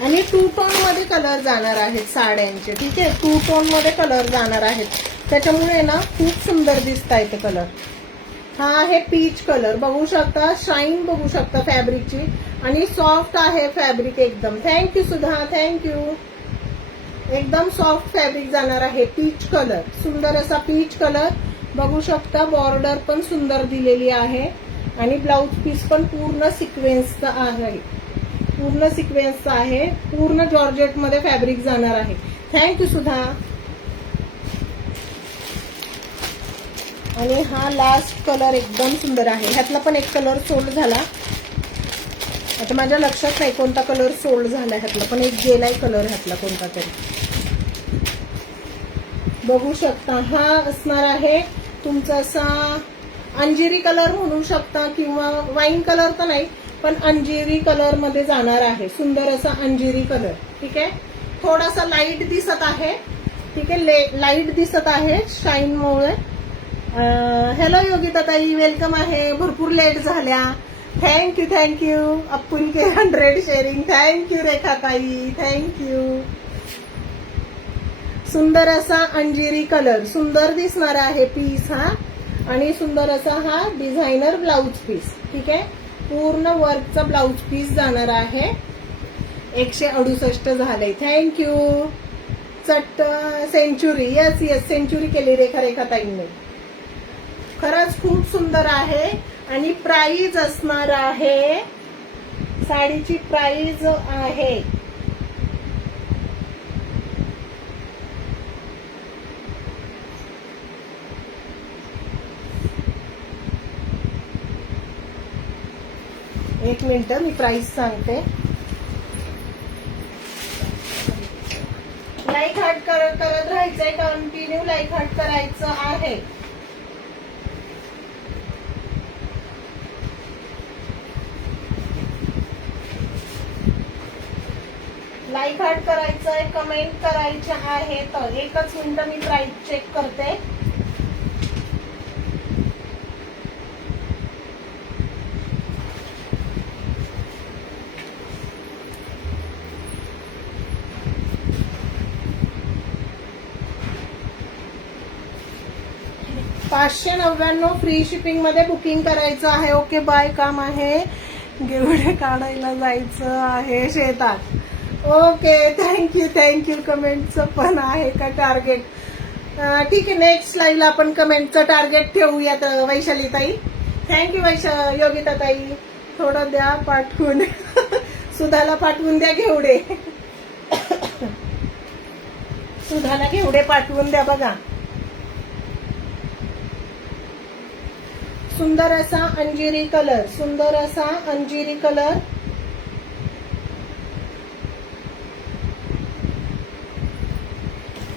आणि 2 टोन मध्ये कलर जाणार आहेत साड्यांचे. ठीक आहे, 2 टोन मध्ये कलर जाणार आहेत, त्याच्यामुळे ना खूप सुंदर दिसत आहे ते कलर. हा आहे पीच कलर. बघू शकता, शाईन बघू शकता फॅब्रिकची. आणि सॉफ्ट आहे फॅब्रिक एकदम. थँक्यू सुधा, थँक्यू. एकदम सॉफ्ट फॅब्रिक जाणार आहे. पीच कलर, सुंदर असा पीच कलर. बघू शकता, बॉर्डर पण सुंदर दिलेली आहे. आणि ब्लाऊज पीस पण पूर्ण सिक्वेन्सचा आहे. पूर्ण जॉर्जेट मध्ये फॅब्रिक जाणार आहे. थँक्यू सुधा. आणि हा लास्ट कलर एकदम सुंदर आहे. ह्यातला पण एक कलर सोल्ड झाला. आता माझ्या लक्षात नाही कोणता कलर सोल्ड झाला ह्यातला, पण एक गेलाय कलर ह्यातला कोणता तरी. बघू शकता, हा असणार आहे तुमचा असा अंजिरी कलर म्हणू शकता, किंवा वाईन कलर तर नाही, पण अंजिरी कलर मध्ये जाणार आहे. सुंदर असा अंजिरी कलर. ठीक आहे, थोडासा लाईट दिसत आहे. ठीक आहे, लाईट दिसत आहे शाईन मुळे. हॅलो योगिता ताई, वेलकम आहे. भरपूर लेट झाल्या. थँक्यू. अप्पुलके 100 शेअरिंग. थँक्यू रेखा ताई, थँक्यू. सुंदर असा अंजिरी कलर, सुंदर दिसणार आहे पीस हा. आणि सुंदर असा हा डिझायनर ब्लाऊज पीस. ठीक आहे, पूर्ण वर्कचा ब्लाऊज पीस जाणार आहे. 168 झालंय. थँक्यू. चट्ट सेंचुरी. येस सेंचुरी केली रेखा ताईंनी. खरंच खूप सुंदर आहे. आणि प्राइस असणार आहे, साडीची प्राइस आहे एक मिनिट, मी प्राइस सांगते. लाईक हार्ट करत राहायचंय, कंटिन्यू लाईक हार्ट करायचं आहे. लाईक हार्ट करायचंय, कमेंट करायचे आहे. तर एकच मिनिट, मी प्राइस चेक करते. $599 फ्री शिपिंग मध्ये बुकिंग करायचं आहे. Okay bye. काम आहे, गेवडे काढायला जायचं आहे शेतात. Okay, thank you. कमेंटचं पण आहे का टार्गेट? ठीक आहे, नेक्स्ट लाईव्हला आपण कमेंटचं टार्गेट ठेवूयात वैशाली ताई. थँक्यू योगिता ताई. थोडं द्या पाठवून. सुधाला पाठवून द्या घेवडे. सुधाला घेवडे पाठवून द्या. बघा, सुंदर असा अंजिरी कलर, सुंदर असा अंजिरी कलर.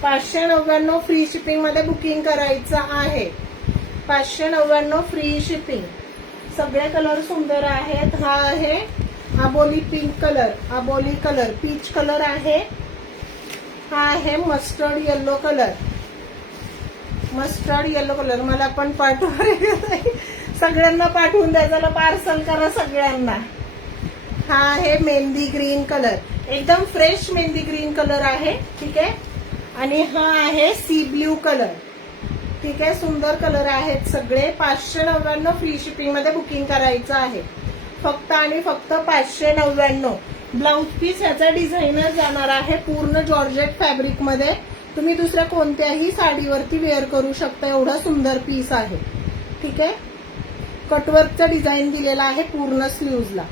$599 फ्री शिपिंग मध्ये बुकिंग करायचं आहे. 599 फ्री शिपिंग. सगळे कलर सुंदर आहेत. हा आहे आबोली पिंक कलर, आबोली कलर, पीच कलर आहे. हा आहे mustard yellow colour, mustard yellow colour. मला पण पाठवा. सगळ्यांना पाठवून द्या, चला पार्सल करा सगळ्यांना. हा आहे मेहंदी ग्रीन कलर, एकदम फ्रेश मेहंदी ग्रीन कलर आहे. ठीक आहे. आणि हा आहे सी ब्ल्यू कलर. ठीक आहे, सुंदर कलर आहेत सगळे. 599 फ्री शिपिंग मध्ये बुकिंग करायचं आहे. फक्त आणि फक्त 599. ब्लाउज पीस ह्याचा डिझायनर जाणार आहे पूर्ण जॉर्जेट फॅब्रिक मध्ये. तुम्ही दुसऱ्या कोणत्याही साडीवरती वेअर करू शकता, एवढा सुंदर पीस आहे. ठीक आहे. कटवर्कचा डिझाईन दिलेला आहे पूर्ण स्लीव्हजला.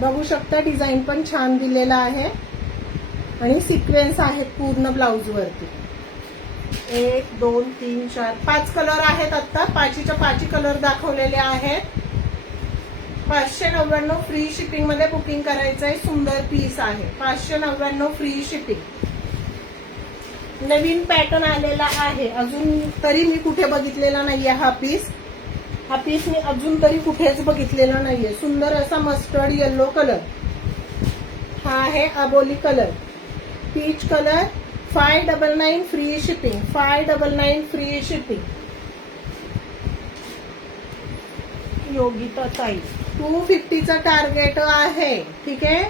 बघू शकता, डिझाईन पण छान दिलेला आहे आणि सिक्वेन्स आहेत पूर्ण ब्लाउज वरती. 1 2 3 4 5 कलर आहेत. आता 5च्या 5 कलर दाखवलेले आहेत. 599 फ्री शिपिंग मध्ये बुकिंग करायचं आहे. सुंदर पीस आहे. 599 फ्री शिपिंग. नवीन पॅटर्न आलेला आहे. अजून तरी मी कुठे बघितलेला नाहीये हा पीस. हा पीस मी अजून तरी कुठेच बघितलेला नाहीये. सुंदर असा मस्टर्ड येलो कलर. हा आहे आबोली colour, peach colour. 599 free shipping, 599 free shipping. Yogita ताई 250चा टार्गेट आहे. ठीक आहे.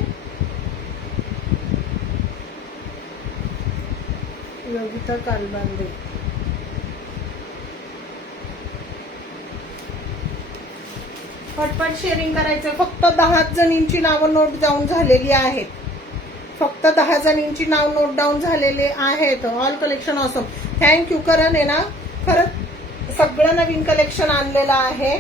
योगिता कालबांदे. पटपट शेअरिंग करायचंय. फक्त 10 जणींची नावं नोट डाऊन झालेली आहेत. फक्त 10 जणींची नाव नोट डाऊन झालेले आहेत. All collection awesome. थँक्यू. करण आहे ना, खरंच सगळं नवीन कलेक्शन आणलेलं आहे.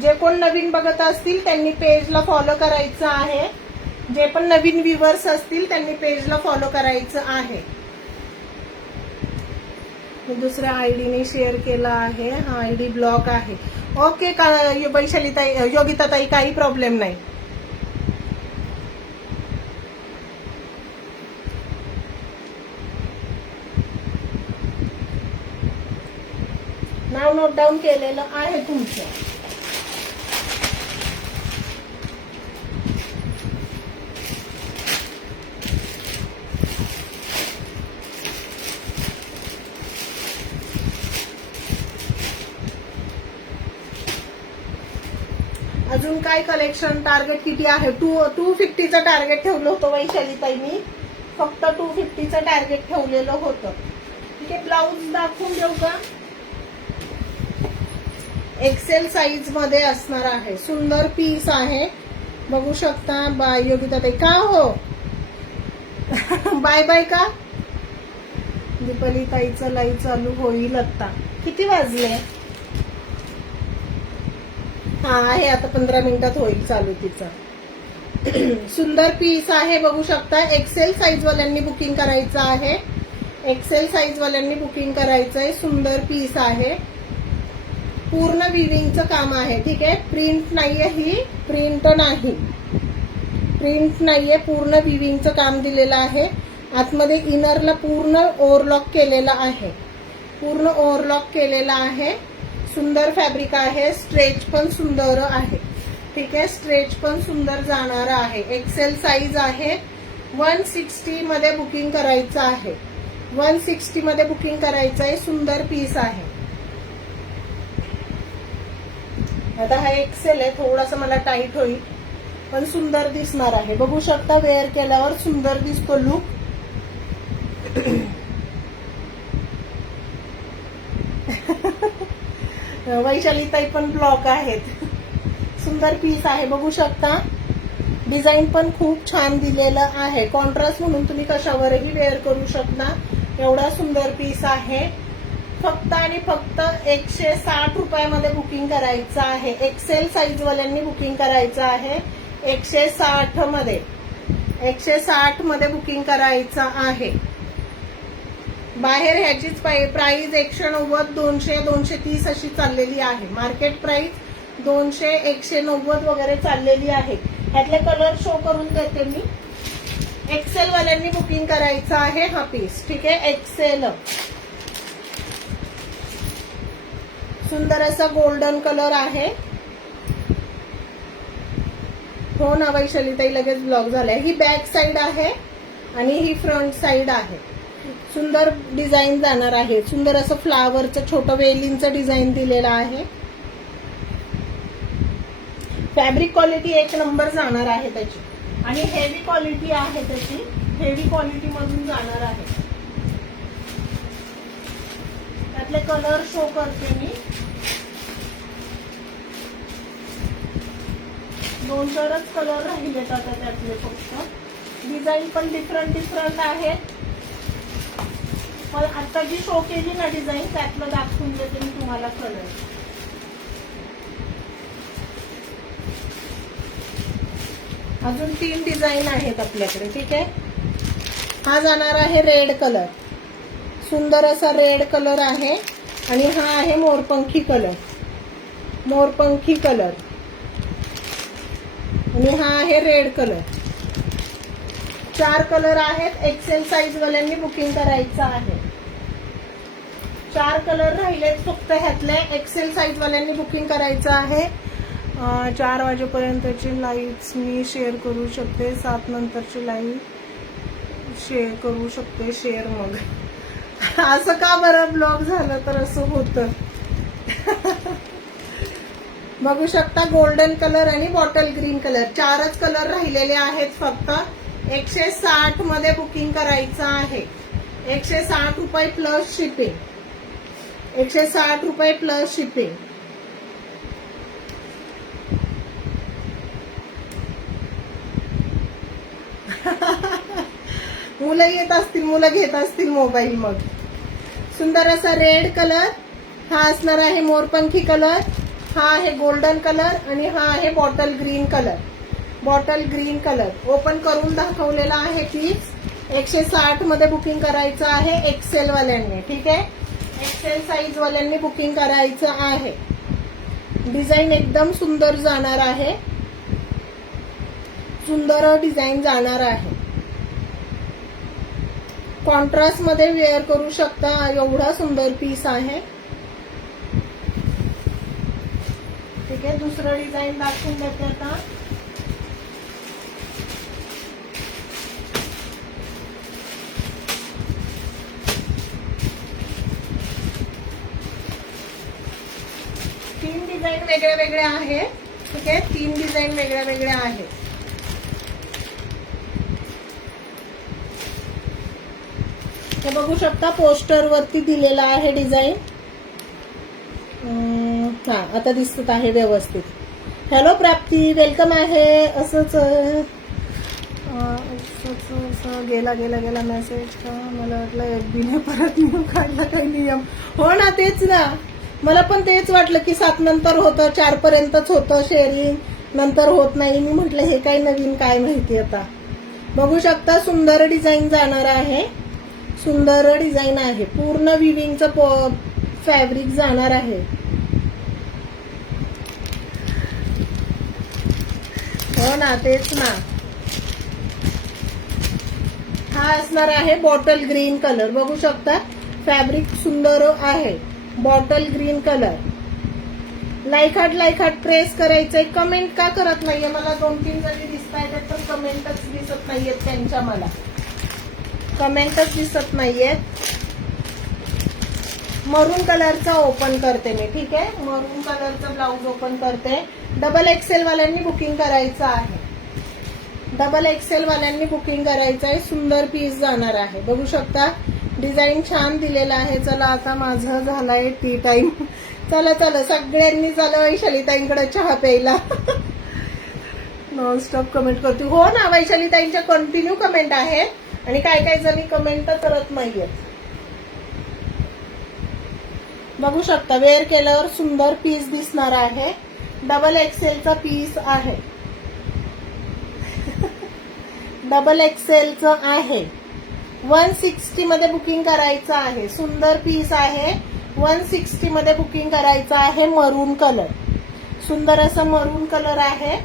जे कोण नवीन बघत असतील त्यांनी पेजला फॉलो करायचं आहे. जे पण नवीन व्ह्युअर्स असतील त्यांनी पेजला फॉलो करायचं आहे. दुसऱ्या आयडीने शेअर केला आहे. हा आयडी ब्लॉक आहे. ओके वैशाली ताई, योगिता ताई, काही प्रॉब्लेम नाही. नाव नोट डाऊन केलेलं आहे तुमचं. अजून काय कलेक्शन? टार्गेट किती आहे? 250चं टार्गेट ठेवलं होतं वैशाली ताई मी. फक्त 250चं टार्गेट ठेवलेलं होतं. ठीक आहे. ब्लाऊज दाखवून देऊ का? एक्सेल साईज मध्ये असणार आहे. सुंदर पीस आहे. बघू शकता. बाय योगिता ताई. का हो बाय बाय का? दीपाली ताईचं लाईव्ह चालू होईल आता. किती वाजले? हा आहे, आता 15 मिनिटात होईल चालू तिचा. सुंदर पीस आहे. बघू शकता. एक्सेल साईज वाल्यांनी बुकिंग करायचं आहे. एक्सेल साईज वाल्यांनी बुकिंग करायचं आहे. सुंदर पीस आहे. पूर्ण विविंगचं काम आहे. ठीक आहे. प्रिंट नाहीये, ही प्रिंट नाही, प्रिंट नाहीये. पूर्ण विविंगचं काम दिलेलं आहे. आतमध्ये इनरला पूर्ण ओव्हरलॉक केलेला आहे. पूर्ण ओव्हरलॉक केलेला आहे. सुंदर फॅब्रिक आहे. स्ट्रेच पण सुंदर आहे. ठीक आहे. स्ट्रेच पण सुंदर जाणार आहे. एक्सेल साईज आहे. 160 मध्ये बुकिंग करायचं आहे. 160 मध्ये बुकिंग करायचं आहे. सुंदर पीस आहे. आता हा एक्सेल आहे. थोडासा मला टाईट होईल पण सुंदर दिसणार आहे. बघू शकता. वेअर केल्यावर सुंदर दिसतो लुक. वैशाली ताई पण ब्लॉक आहेत. सुंदर पीस आहे. बघू शकता. डिझाईन पण खूप छान दिलेलं आहे. कॉन्ट्रास्ट म्हणून तुम्ही कशावरही वेअर करू शकता. एवढा सुंदर पीस आहे. फक्त आणि फक्त 160 रुपयामध्ये बुकिंग करायचं आहे. एक्सेल साईज वाल्यांनी बुकिंग करायचं आहे. 160 मध्ये बुकिंग करायचं आहे. बाहेर ह्याचीच प्राइस 190, 200, 230 अशी चाललेली आहे. मार्केट प्राइस 200, 190 वगैरे चाललेली आहे. ह्यातले कलर शो करून देते मी. एक्सेल वाल्यांनी बुकिंग करायचं आहे हा पीस. ठीक आहे, एक्सेल. सुंदर असा गोल्डन कलर आहे. हो ना वैशालीताई, लगेच ब्लॉक झालाय. ही बॅक साइड आहे आणि ही फ्रंट साइड आहे. सुंदर डिझाईन जाणार आहे. सुंदर असं फ्लावरचं छोटं वेलींचं डिझाईन दिलेलं आहे. फॅब्रिक क्वालिटी एक नंबर जाणार आहे त्याची आणि हेवी क्वालिटी आहे त्याची. हेवी क्वालिटी मधून जाणार आहे. त्यातले कलर शो करते मी. 2-4च कलर राहिलेत आता त्यातले फक्त. डिझाईन पण डिफरंट आहे. पण आता जी शो केली ना डिझाईन त्यातलं दाखवून देते मी तुम्हाला कलर. अजून 3 डिझाईन आहेत आपल्याकडे. ठीक आहे, हा जाणार आहे रेड कलर. सुंदर असा रेड कलर आहे आणि हा आहे मोरपंखी कलर. मोरपंखी कलर आणि हा आहे रेड कलर. 4 कलर आहेत. एक्सेल साईज वाल्यांनी बुकिंग करायचं आहे. 4 कलर राहिलेत फक्त ह्यातले. एक्सेल साईज वाल्यांनी बुकिंग करायचं आहे. 4 वाजेपर्यंतची लाईव्ह मी शेअर करू शकते. 7 नंतरची लाईव्ह शेअर करू शकते. शेअर मग असं का बरं ब्लॉग झालं तर असं होतं. बघू शकता गोल्डन कलर आणि बॉटल ग्रीन कलर. 4च कलर राहिलेले आहेत फक्त. 160 मध्ये बुकिंग करायचं आहे. 160 रुपये प्लस शिपिंग. 160 रुपये प्लस शिपिंग. मुलं येत असतील, मुलं घेत असतील मोबाईल. मग सुंदर असा रेड कलर. हा असणार आहे मोरपंखी कलर. हा आहे गोल्डन कलर आणि हा आहे bottle green colour. Bottle green colour open करून दाखवलेला आहे पीस. 160 मध्ये बुकिंग करायचं आहे एक्सेल वाल्यांनी. ठीक आहे, एक्सेल साईज वाल्यांनी बुकिंग करायचं आहे. डिझाईन एकदम सुंदर जाणार आहे. सुंदर डिझाईन जाणार आहे. कॉन्ट्रास्ट मध्ये वेअर करू शकता. एवढा सुंदर पीस आहे. ठीक आहे, दुसरं डिझाईन दाखवून देते आता. तीन डिझाईन वेगळ्या वेगळ्या आहेत. ठीक आहे, 3 डिझाईन वेगळ्या वेगळ्या आहेत. हे बघू शकता पोस्टर वरती दिलेला आहे डिझाईन. हा आता दिसत आहे व्यवस्थित. हॅलो प्राप्ती, वेलकम आहे. असंच गेला मेसेज का. मला वाटलं FB ने परत नियम काढला काही नियम. हो ना, तेच ना, मला पण तेच वाटलं की 7 नंतर होतं, 4 पर्यंतच होतं शेअरिंग, नंतर होत नाही. मी म्हटलं हे काय नवीन काय माहिती. आता बघू शकता सुंदर डिझाईन जाणार आहे. सुंदर डिझाईन आहे. पूर्ण विविंगचं फॅब्रिक जाणार आहे. हो ना, तेच ना. हा असणार आहे बॉटल ग्रीन कलर. बघू शकता फॅब्रिक सुंदर आहे. Bottle green colour. Like heart press करायचंय. कमेंट का करत नाहीये. मला 2-3 जणी दिसत आहेत पण कमेंटच दिसत नाहीयेत त्यांच्या. मला कमेंटच दिसत नाहीयेत. मरून कलरचा ओपन करते मी. ठीक आहे, मरून कलरचा ब्लाऊज ओपन करते. डबल एक्सेल वाल्यांनी बुकिंग करायचं आहे. डबल एक्सेल वाल्यांनी बुकिंग करायचं आहे. सुंदर पीस जाणार आहे. बघू शकता डिझाईन छान दिलेला आहे. चला आता माझं झालाय टी टाइम. चला सगळ्यांनी चला वैशालीताईंकडे चहा प्यायला. नॉनस्टॉप कमेंट करते. हो ना, वैशाली ताईंच्या कंटिन्यू कमेंट आहेत आणि काय काय जणी कमेंट करत नाहीयेत. बघू शकता, वेअर केल्यावर सुंदर पीस दिसणार आहे. डबल एक्सेलचा पीस आहे. डबल एक्सेलचं आहे. 160 मध्ये बुकिंग करायचं आहे. सुंदर पीस आहे. 160 मध्ये बुकिंग करायचं आहे. मरून कलर, सुंदर असा मरून कलर आहे.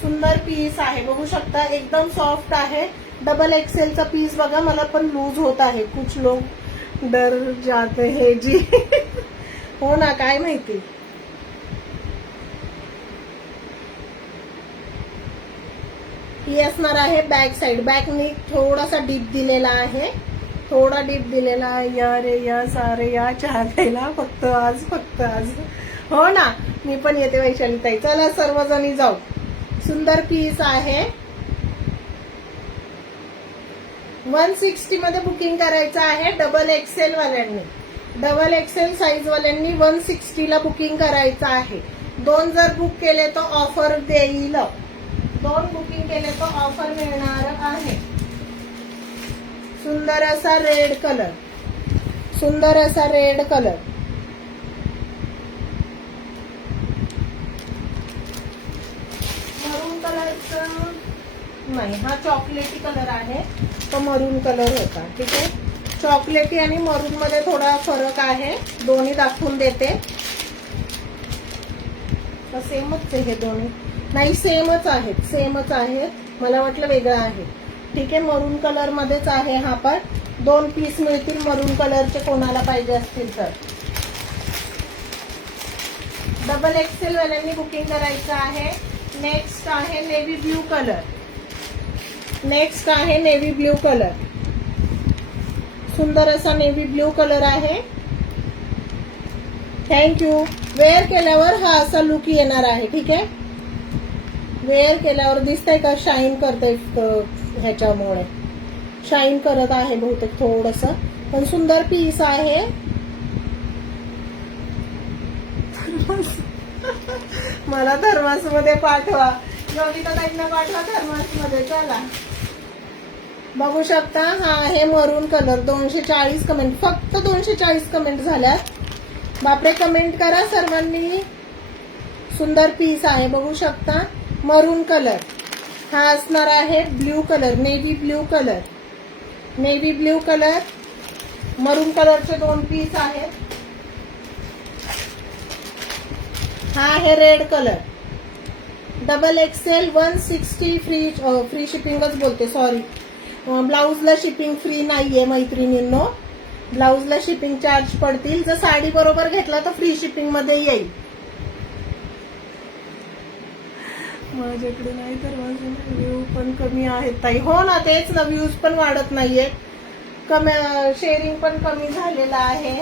सुंदर पीस आहे. बघू शकता, एकदम सॉफ्ट आहे. डबल एक्सेलचा पीस बघा, मला पण लूज होत आहे. कुछ लोग डर जाते हैं जी. हो ना, काय माहिती. ही असणार आहे बॅक साइड. बॅकनी थोडासा डीप दिलेला आहे. थोडा डीप दिलेला आहे. या रे या सारे या चहा प्यायला, फक्त आज. हो ना, मी पण येते वैशाली ताई. चला सर्वजणी जाऊ. सुंदर पीस आहे. 160 मध्ये बुकिंग करायचं आहे. डबल एक्सेल वाल्यांनी, डबल एक्सेल साईज वाल्यांनी 160 ला बुकिंग करायचं आहे. 2 जर बुक केले तर ऑफर देईल. 2 बुकिंग केले तर ऑफर मिळणार आहे. सुंदर असा रेड कलर, सुंदर असा रेड कलर. मरून कलरचं नाही, हा चॉकलेटी कलर आहे. तो मरून कलर होता. ठीक आहे, चॉकलेटी आणि मरून मध्ये थोडा फरक आहे. दोन्ही दाखवून देते. सेमच आहे हे दोन्ही. नाही, सेमच आहेत, सेमच आहेत. मला वाटलं वेगळं आहे. ठीक आहे, मरून कलर मध्येच आहे हा पण. 2 पीस मिळतील मरून कलरचे, कोणाला पाहिजे असतील तर. डबल एक्सेल वाल्यांनी बुकिंग करायचं आहे. नेक्स्ट आहे नेव्ही ब्ल्यू कलर. नेक्स्ट आहे नेव्ही ब्ल्यू कलर. सुंदर असा नेव्ही ब्ल्यू कलर आहे. थँक्यू. वेअर केल्यावर हा असा लुक येणार आहे. ठीक आहे, वेअर केल्यावर दिसतंय का, शाईन करतंय. ह्याच्यामुळे शाईन करत आहे बहुतेक थोडस, पण सुंदर पीस आहे. मला थर्मास मध्ये पाठवा. योगिता ताईंना पाठवा थर्मास मध्ये. चला बघू शकता, हा आहे मरून कलर. 240 कमेंट, फक्त 240 कमेंट झाल्या. बापरे, कमेंट करा सर्वांनी. सुंदर पीस आहे. बघू शकता, मरून कलर. हा असणार आहे blue colour, navy blue colour. Navy blue colour, maroon कलरचे 2 पीस आहेत. हा आहे red colour. Double XL 160 free शिपिंगच बोलते, सॉरी. ब्लाउजला शिपिंग फ्री नाहीये मैत्रिणींनो. ब्लाउजला शिपिंग चार्ज पडतील. जर साडी बरोबर घेतला तर फ्री शिपिंग मध्ये येईल. माझ्याकडे नाही तर माझे व्ह्यू पण कमी आहेत ताई. हो ना, तेच ना, व्ह्यूज पण वाढत नाहीयेत. कमी, शेअरिंग पण कमी झालेला आहे.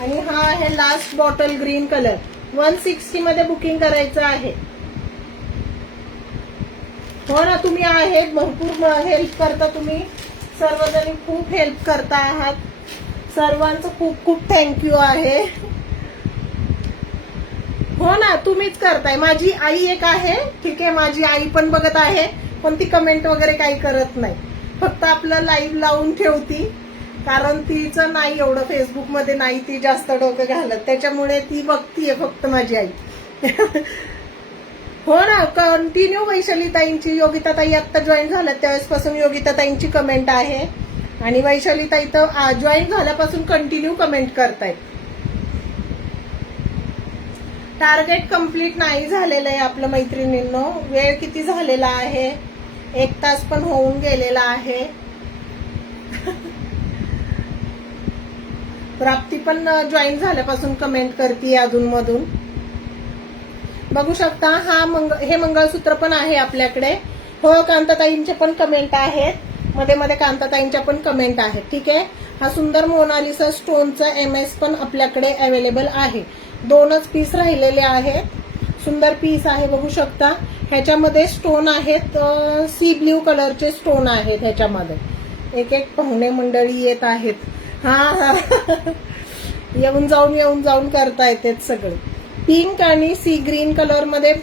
आणि हा आहे लास्ट बॉटल ग्रीन कलर. 160 मध्ये बुकिंग करायचं आहे. हो ना, तुम्ही आहेत, भरपूर हेल्प करता तुम्ही सर्वजणी. खूप हेल्प करता आहात. सर्वांचं खूप खूप थँक्यू आहे. हो ना, तुम्हीच करताय. माझी आई एक आहे. ठीक आहे, माझी आई पण बघत आहे, पण ती कमेंट वगैरे काही करत नाही. फक्त आपलं लाईव्ह लावून ठेवती, कारण तिचं नाही एवढं फेसबुक मध्ये नाही ती जास्त डोकं घालत. त्याच्यामुळे ती बघतीये फक्त माझी आई. हो ना, कंटिन्यू वैशाली ताईंची, योगिता ताई आता जॉईन झाल्यात त्यावेळेसपासून योगिता ताईंची कमेंट आहे. आणि वैशाली ताई तर जॉईन झाल्यापासून कंटिन्यू कमेंट करतायत. टार्गेट कंप्लीट नाही झालेलं आहे आपलं मैत्रिणींनो. वेळ किती झालेला आहे, 1 तास पण होऊन गेलेला आहे. प्राप्ती पण जॉईन झाल्यापासून कमेंट करते अधून मधून. बघू शकता, हे मंगळसूत्र पण आहे आपल्याकडे. हो, कांताताईंचे पण कमेंट आहेत. मध्ये मध्ये कांताताईंच्या पण कमेंट आहेत. ठीक आहे, हा सुंदर मोनालिसा स्टोनचा MS पण आपल्याकडे अवेलेबल आहे. 2च पीस राहिलेले आहेत. सुंदर पीस आहे. बघू शकता, ह्याच्यामध्ये स्टोन आहेत. सी ब्ल्यू कलरचे स्टोन आहेत ह्याच्यामध्ये. एक एक पाहुणे मंडळी येत आहेत. हा येऊन जाऊन करता येतात सगळे. पिंक आणि सी ग्रीन कलर मध्ये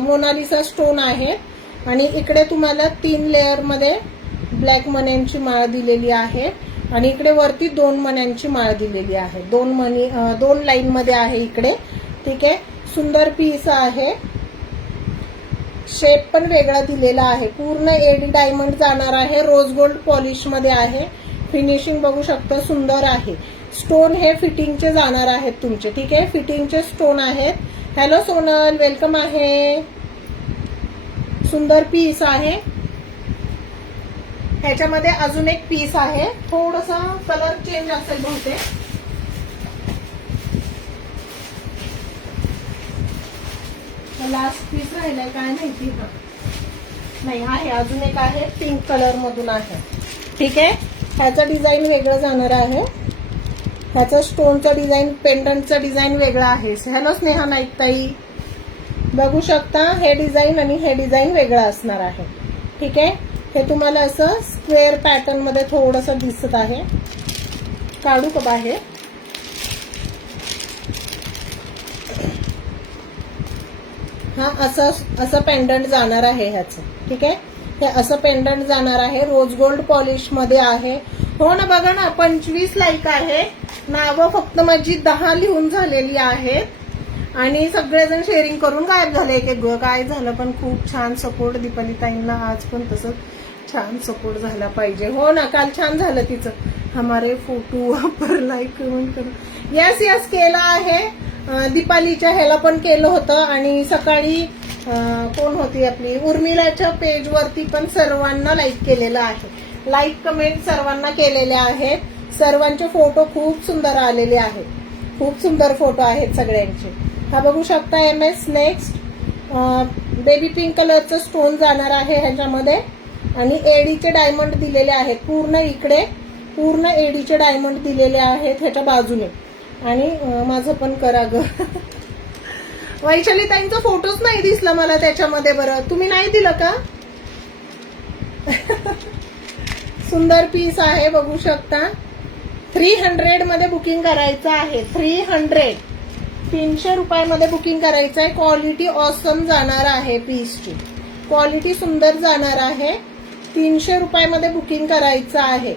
मोनालिसा स्टोन आहे आणि इकडे तुम्हाला 3 लेअर मध्ये ब्लॅक मण्यांची माळ दिलेली आहे आणि इकडे वरती 2 मण्यांची माळ दिलेली आहे. 2 लाईन मध्ये आहे इकडे. ठीक आहे, सुंदर पीस आहे. शेप पण वेगळा दिलेला आहे. पूर्ण एडी डायमंड जाणार आहे. रोज गोल्ड पॉलिश मध्ये आहे. फिनिशिंग बघू शकता, सुंदर आहे. स्टोन हे फिटिंगचे जाणार आहेत तुमचे. ठीक आहे, फिटिंगचे स्टोन आहेत. हॅलो सोनल, वेलकम आहे. सुंदर पीस आहे. ह्याच्यामध्ये अजून एक पीस आहे. थोडासा कलर चेंज असेल बहुतेक. लास्ट पीस राहिलाय काय माहिती. नाही आहे, अजून एक आहे. पिंक कलर मधून आहे. ठीक आहे, ह्याचं डिझाईन वेगळं जाणार आहे. ह्याचं स्टोनचं डिझाईन, पेंडंटचं डिझाईन वेगळं आहे. हॅलो स्नेहा नाईक ताई, बघू शकता हे डिझाईन आणि हे डिझाईन वेगळं असणार आहे. ठीक आहे, हे तुम्हाला असं स्क्वेअर पॅटर्न मध्ये थोडंसं दिसत आहे. काढू का बाहेर. हा असं पेंडंट जाणार आहे ह्याचं. ठीक आहे, हे असं पेंडंट जाणार आहे. रोज गोल्ड पॉलिश मध्ये आहे. हो ना, बघा ना, 25 लाईक आहे. नावं फक्त माझी 10 लिहून झालेली आहेत आणि सगळेजण शेअरिंग करून गायब झाले. एक काय झालं, पण खूप छान सपोर्ट दीपाली ताईंना. आज पण तसंच छान सपोर्ट झाला पाहिजे. हो ना, काल छान झालं तिचं. हमारे फोटो पर लाईक कमेंट करून. यस यस केलं आहे. दीपालीच्या ह्याला पण केलं होतं आणि सकाळी कोण होती आपली उर्मिलाच्या पेज वरती पण सर्वांना लाईक केलेलं आहे. लाईक कमेंट सर्वांना केलेल्या आहेत. सर्वांचे फोटो खूप सुंदर आलेले आहेत. खूप सुंदर फोटो आहेत सगळ्यांचे. हा बघू शकता MS नेक्स्ट. बेबी पिंक कलरचं स्टोन जाणार आहे ह्याच्यामध्ये आणि एडीचे डायमंड दिलेले आहेत. पूर्ण इकडे पूर्ण एडीचे डायमंड दिलेले आहेत ह्याच्या बाजूने. आणि माझं पण करा ग. वैशाली ताईंचा फोटोच नाही दिसला मला त्याच्यामध्ये. बरं, तुम्ही नाही दिलं का. सुंदर पीस आहे, बघू शकता. 300 मध्ये बुकिंग करायचं आहे. 300 रुपयामध्ये बुकिंग करायचं आहे. क्वालिटी ऑसम जाणार आहे. पीसची क्वालिटी सुंदर जाणार आहे. 300 रुपयामध्ये बुकिंग करायचं आहे.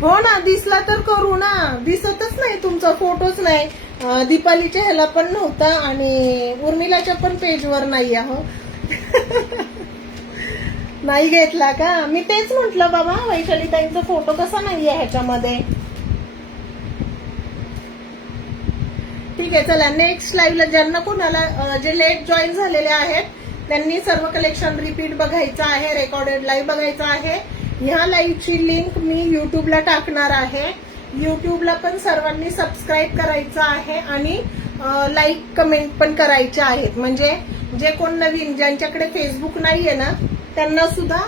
हो ना, दिसला तर करू ना. दिसतच नाही तुमचा फोटोच नाही. दीपालीच्या ह्याला पण नव्हता आणि उर्मिलाच्या पण पेजवर नाही आहे. नाही घेतला का. मी तेच म्हटलं बाबा, वैशाली ताईंचा फोटो कसा नाहीये ह्याच्यामध्ये. ठीक आहे, चला नेक्स्ट लाईव्हला. ज्यांना कोणाला जे लेट जॉईन झालेले आहेत त्यांनी सर्व कलेक्शन रिपीट बघायचं आहे. रेकॉर्डेड लाईव्ह बघायचं आहे. ह्या लाईव्हची लिंक मी युट्यूबला टाकणार आहे. युट्यूबला पण सर्वांनी सबस्क्राईब करायचं आहे आणि लाईक कमेंट पण करायचे आहेत. म्हणजे जे कोण नवीन, ज्यांच्याकडे फेसबुक नाहीये ना, त्यांना सुद्धा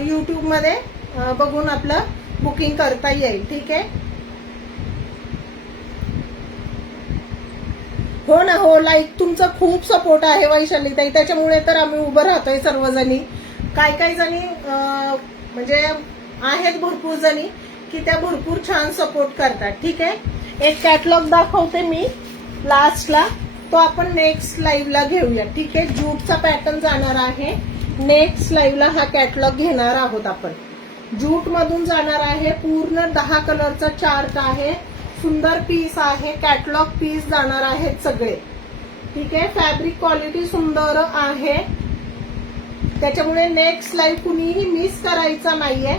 युट्यूबमध्ये बघून आपलं बुकिंग करता येईल. ठीक आहे. हो ना, हो. लाईक तुमचा खूप सपोर्ट आहे वैशाली ताई, त्याच्यामुळे तर आम्ही उभं राहतोय सर्वजणी. काही जणी म्हणजे आहेत भरपूर जणी की त्या भरपूर छान सपोर्ट करतात. ठीक आहे, एक कॅटलॉग दाखवते मी लास्टला, तो आपण नेक्स्ट लाईव्हला घेऊया. ठीक आहे, जूटचा पॅटर्न जाणार आहे. नेक्स्ट लाईव्हला हा कॅटलॉग घेणार आहोत आपण. जूट मधून जाणार आहे. पूर्ण 10 कलरचा चार्ट आहे. सुंदर पीस आहे. कॅटलॉग पीस जाणार आहेत सगळे. ठीक आहे, फॅब्रिक क्वालिटी सुंदर आहे. त्याच्यामुळे नेक्स्ट लाईव्ह कुणीही मिस करायचा नाहीये.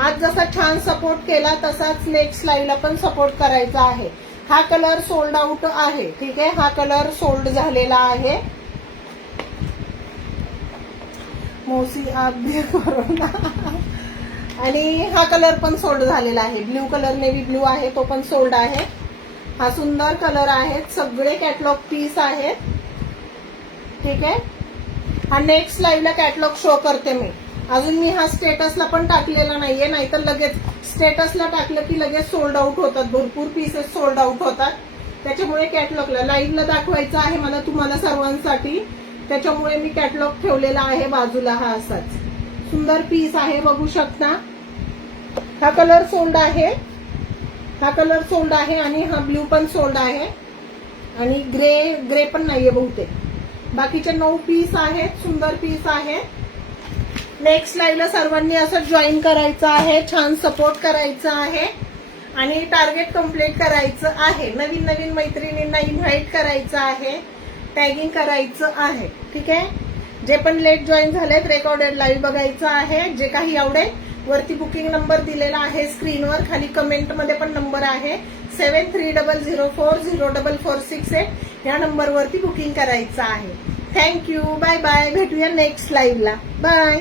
आज जसा छान सपोर्ट केला तसाच नेक्स्ट लाईव्हला पण सपोर्ट करायचा आहे. हा कलर सोल्ड आउट आहे. ठीक आहे, हा कलर सोल्ड झालेला आहे. मोसी आप भी करो ना. आणि हा कलर पण सोल्ड झालेला आहे. ब्ल्यू कलर, नेव्ही ब्ल्यू आहे, तो पण सोल्ड आहे. हा सुंदर कलर आहे. सगळे कॅटलॉग पीस आहेत. ठीक आहे, हा नेक्स्ट लाईव्हला कॅटलॉग शो करते मी. अजून मी हा स्टेटसला पण टाकलेला नाहीये, नाहीतर लगेच स्टेटसला टाकलं की लगेच सोल्ड आउट होतात. भरपूर पीसेस सोल्ड आउट होतात. त्याच्यामुळे कॅटलॉगला लाईव्हला दाखवायचं आहे मला तुम्हाला सर्वांसाठी. त्याच्यामुळे मी कॅटलॉग ठेवलेला आहे बाजूला. हा असाच सुंदर पीस आहे, बघू शकता. हा कलर सोल्ड आहे. हा कलर सोल्ड आहे आणि हा ब्ल्यू पण सोल्ड आहे आणि ग्रे पण नाहीये बहुतेक. बाकीचे 9 पीस आहेत, सुंदर पीस आहेत. नेक्स्ट लाईव्हला सर्वांनी असं जॉईन करायचं आहे, छान सपोर्ट करायचा आहे आणि टार्गेट कम्प्लीट करायचं आहे. नवीन नवीन मैत्रिणींना इन्व्हाइट करायचं आहे, टॅगिंग करायचं आहे. ठीक आहे. जे पण लेट जॉईन झालेत रेकॉर्डेड लाईव्ह बघायचं आहे. जे काही आवडेल वरती बुकिंग नंबर दिलेला आहे स्क्रीनवर, खाली कमेंटमध्ये पण नंबर आहे 7300404468 या नंबरवरती बुकिंग करायचं आहे. Thank you, bye bye. भेटूया नेक्स्ट लाईव्हला. बाय.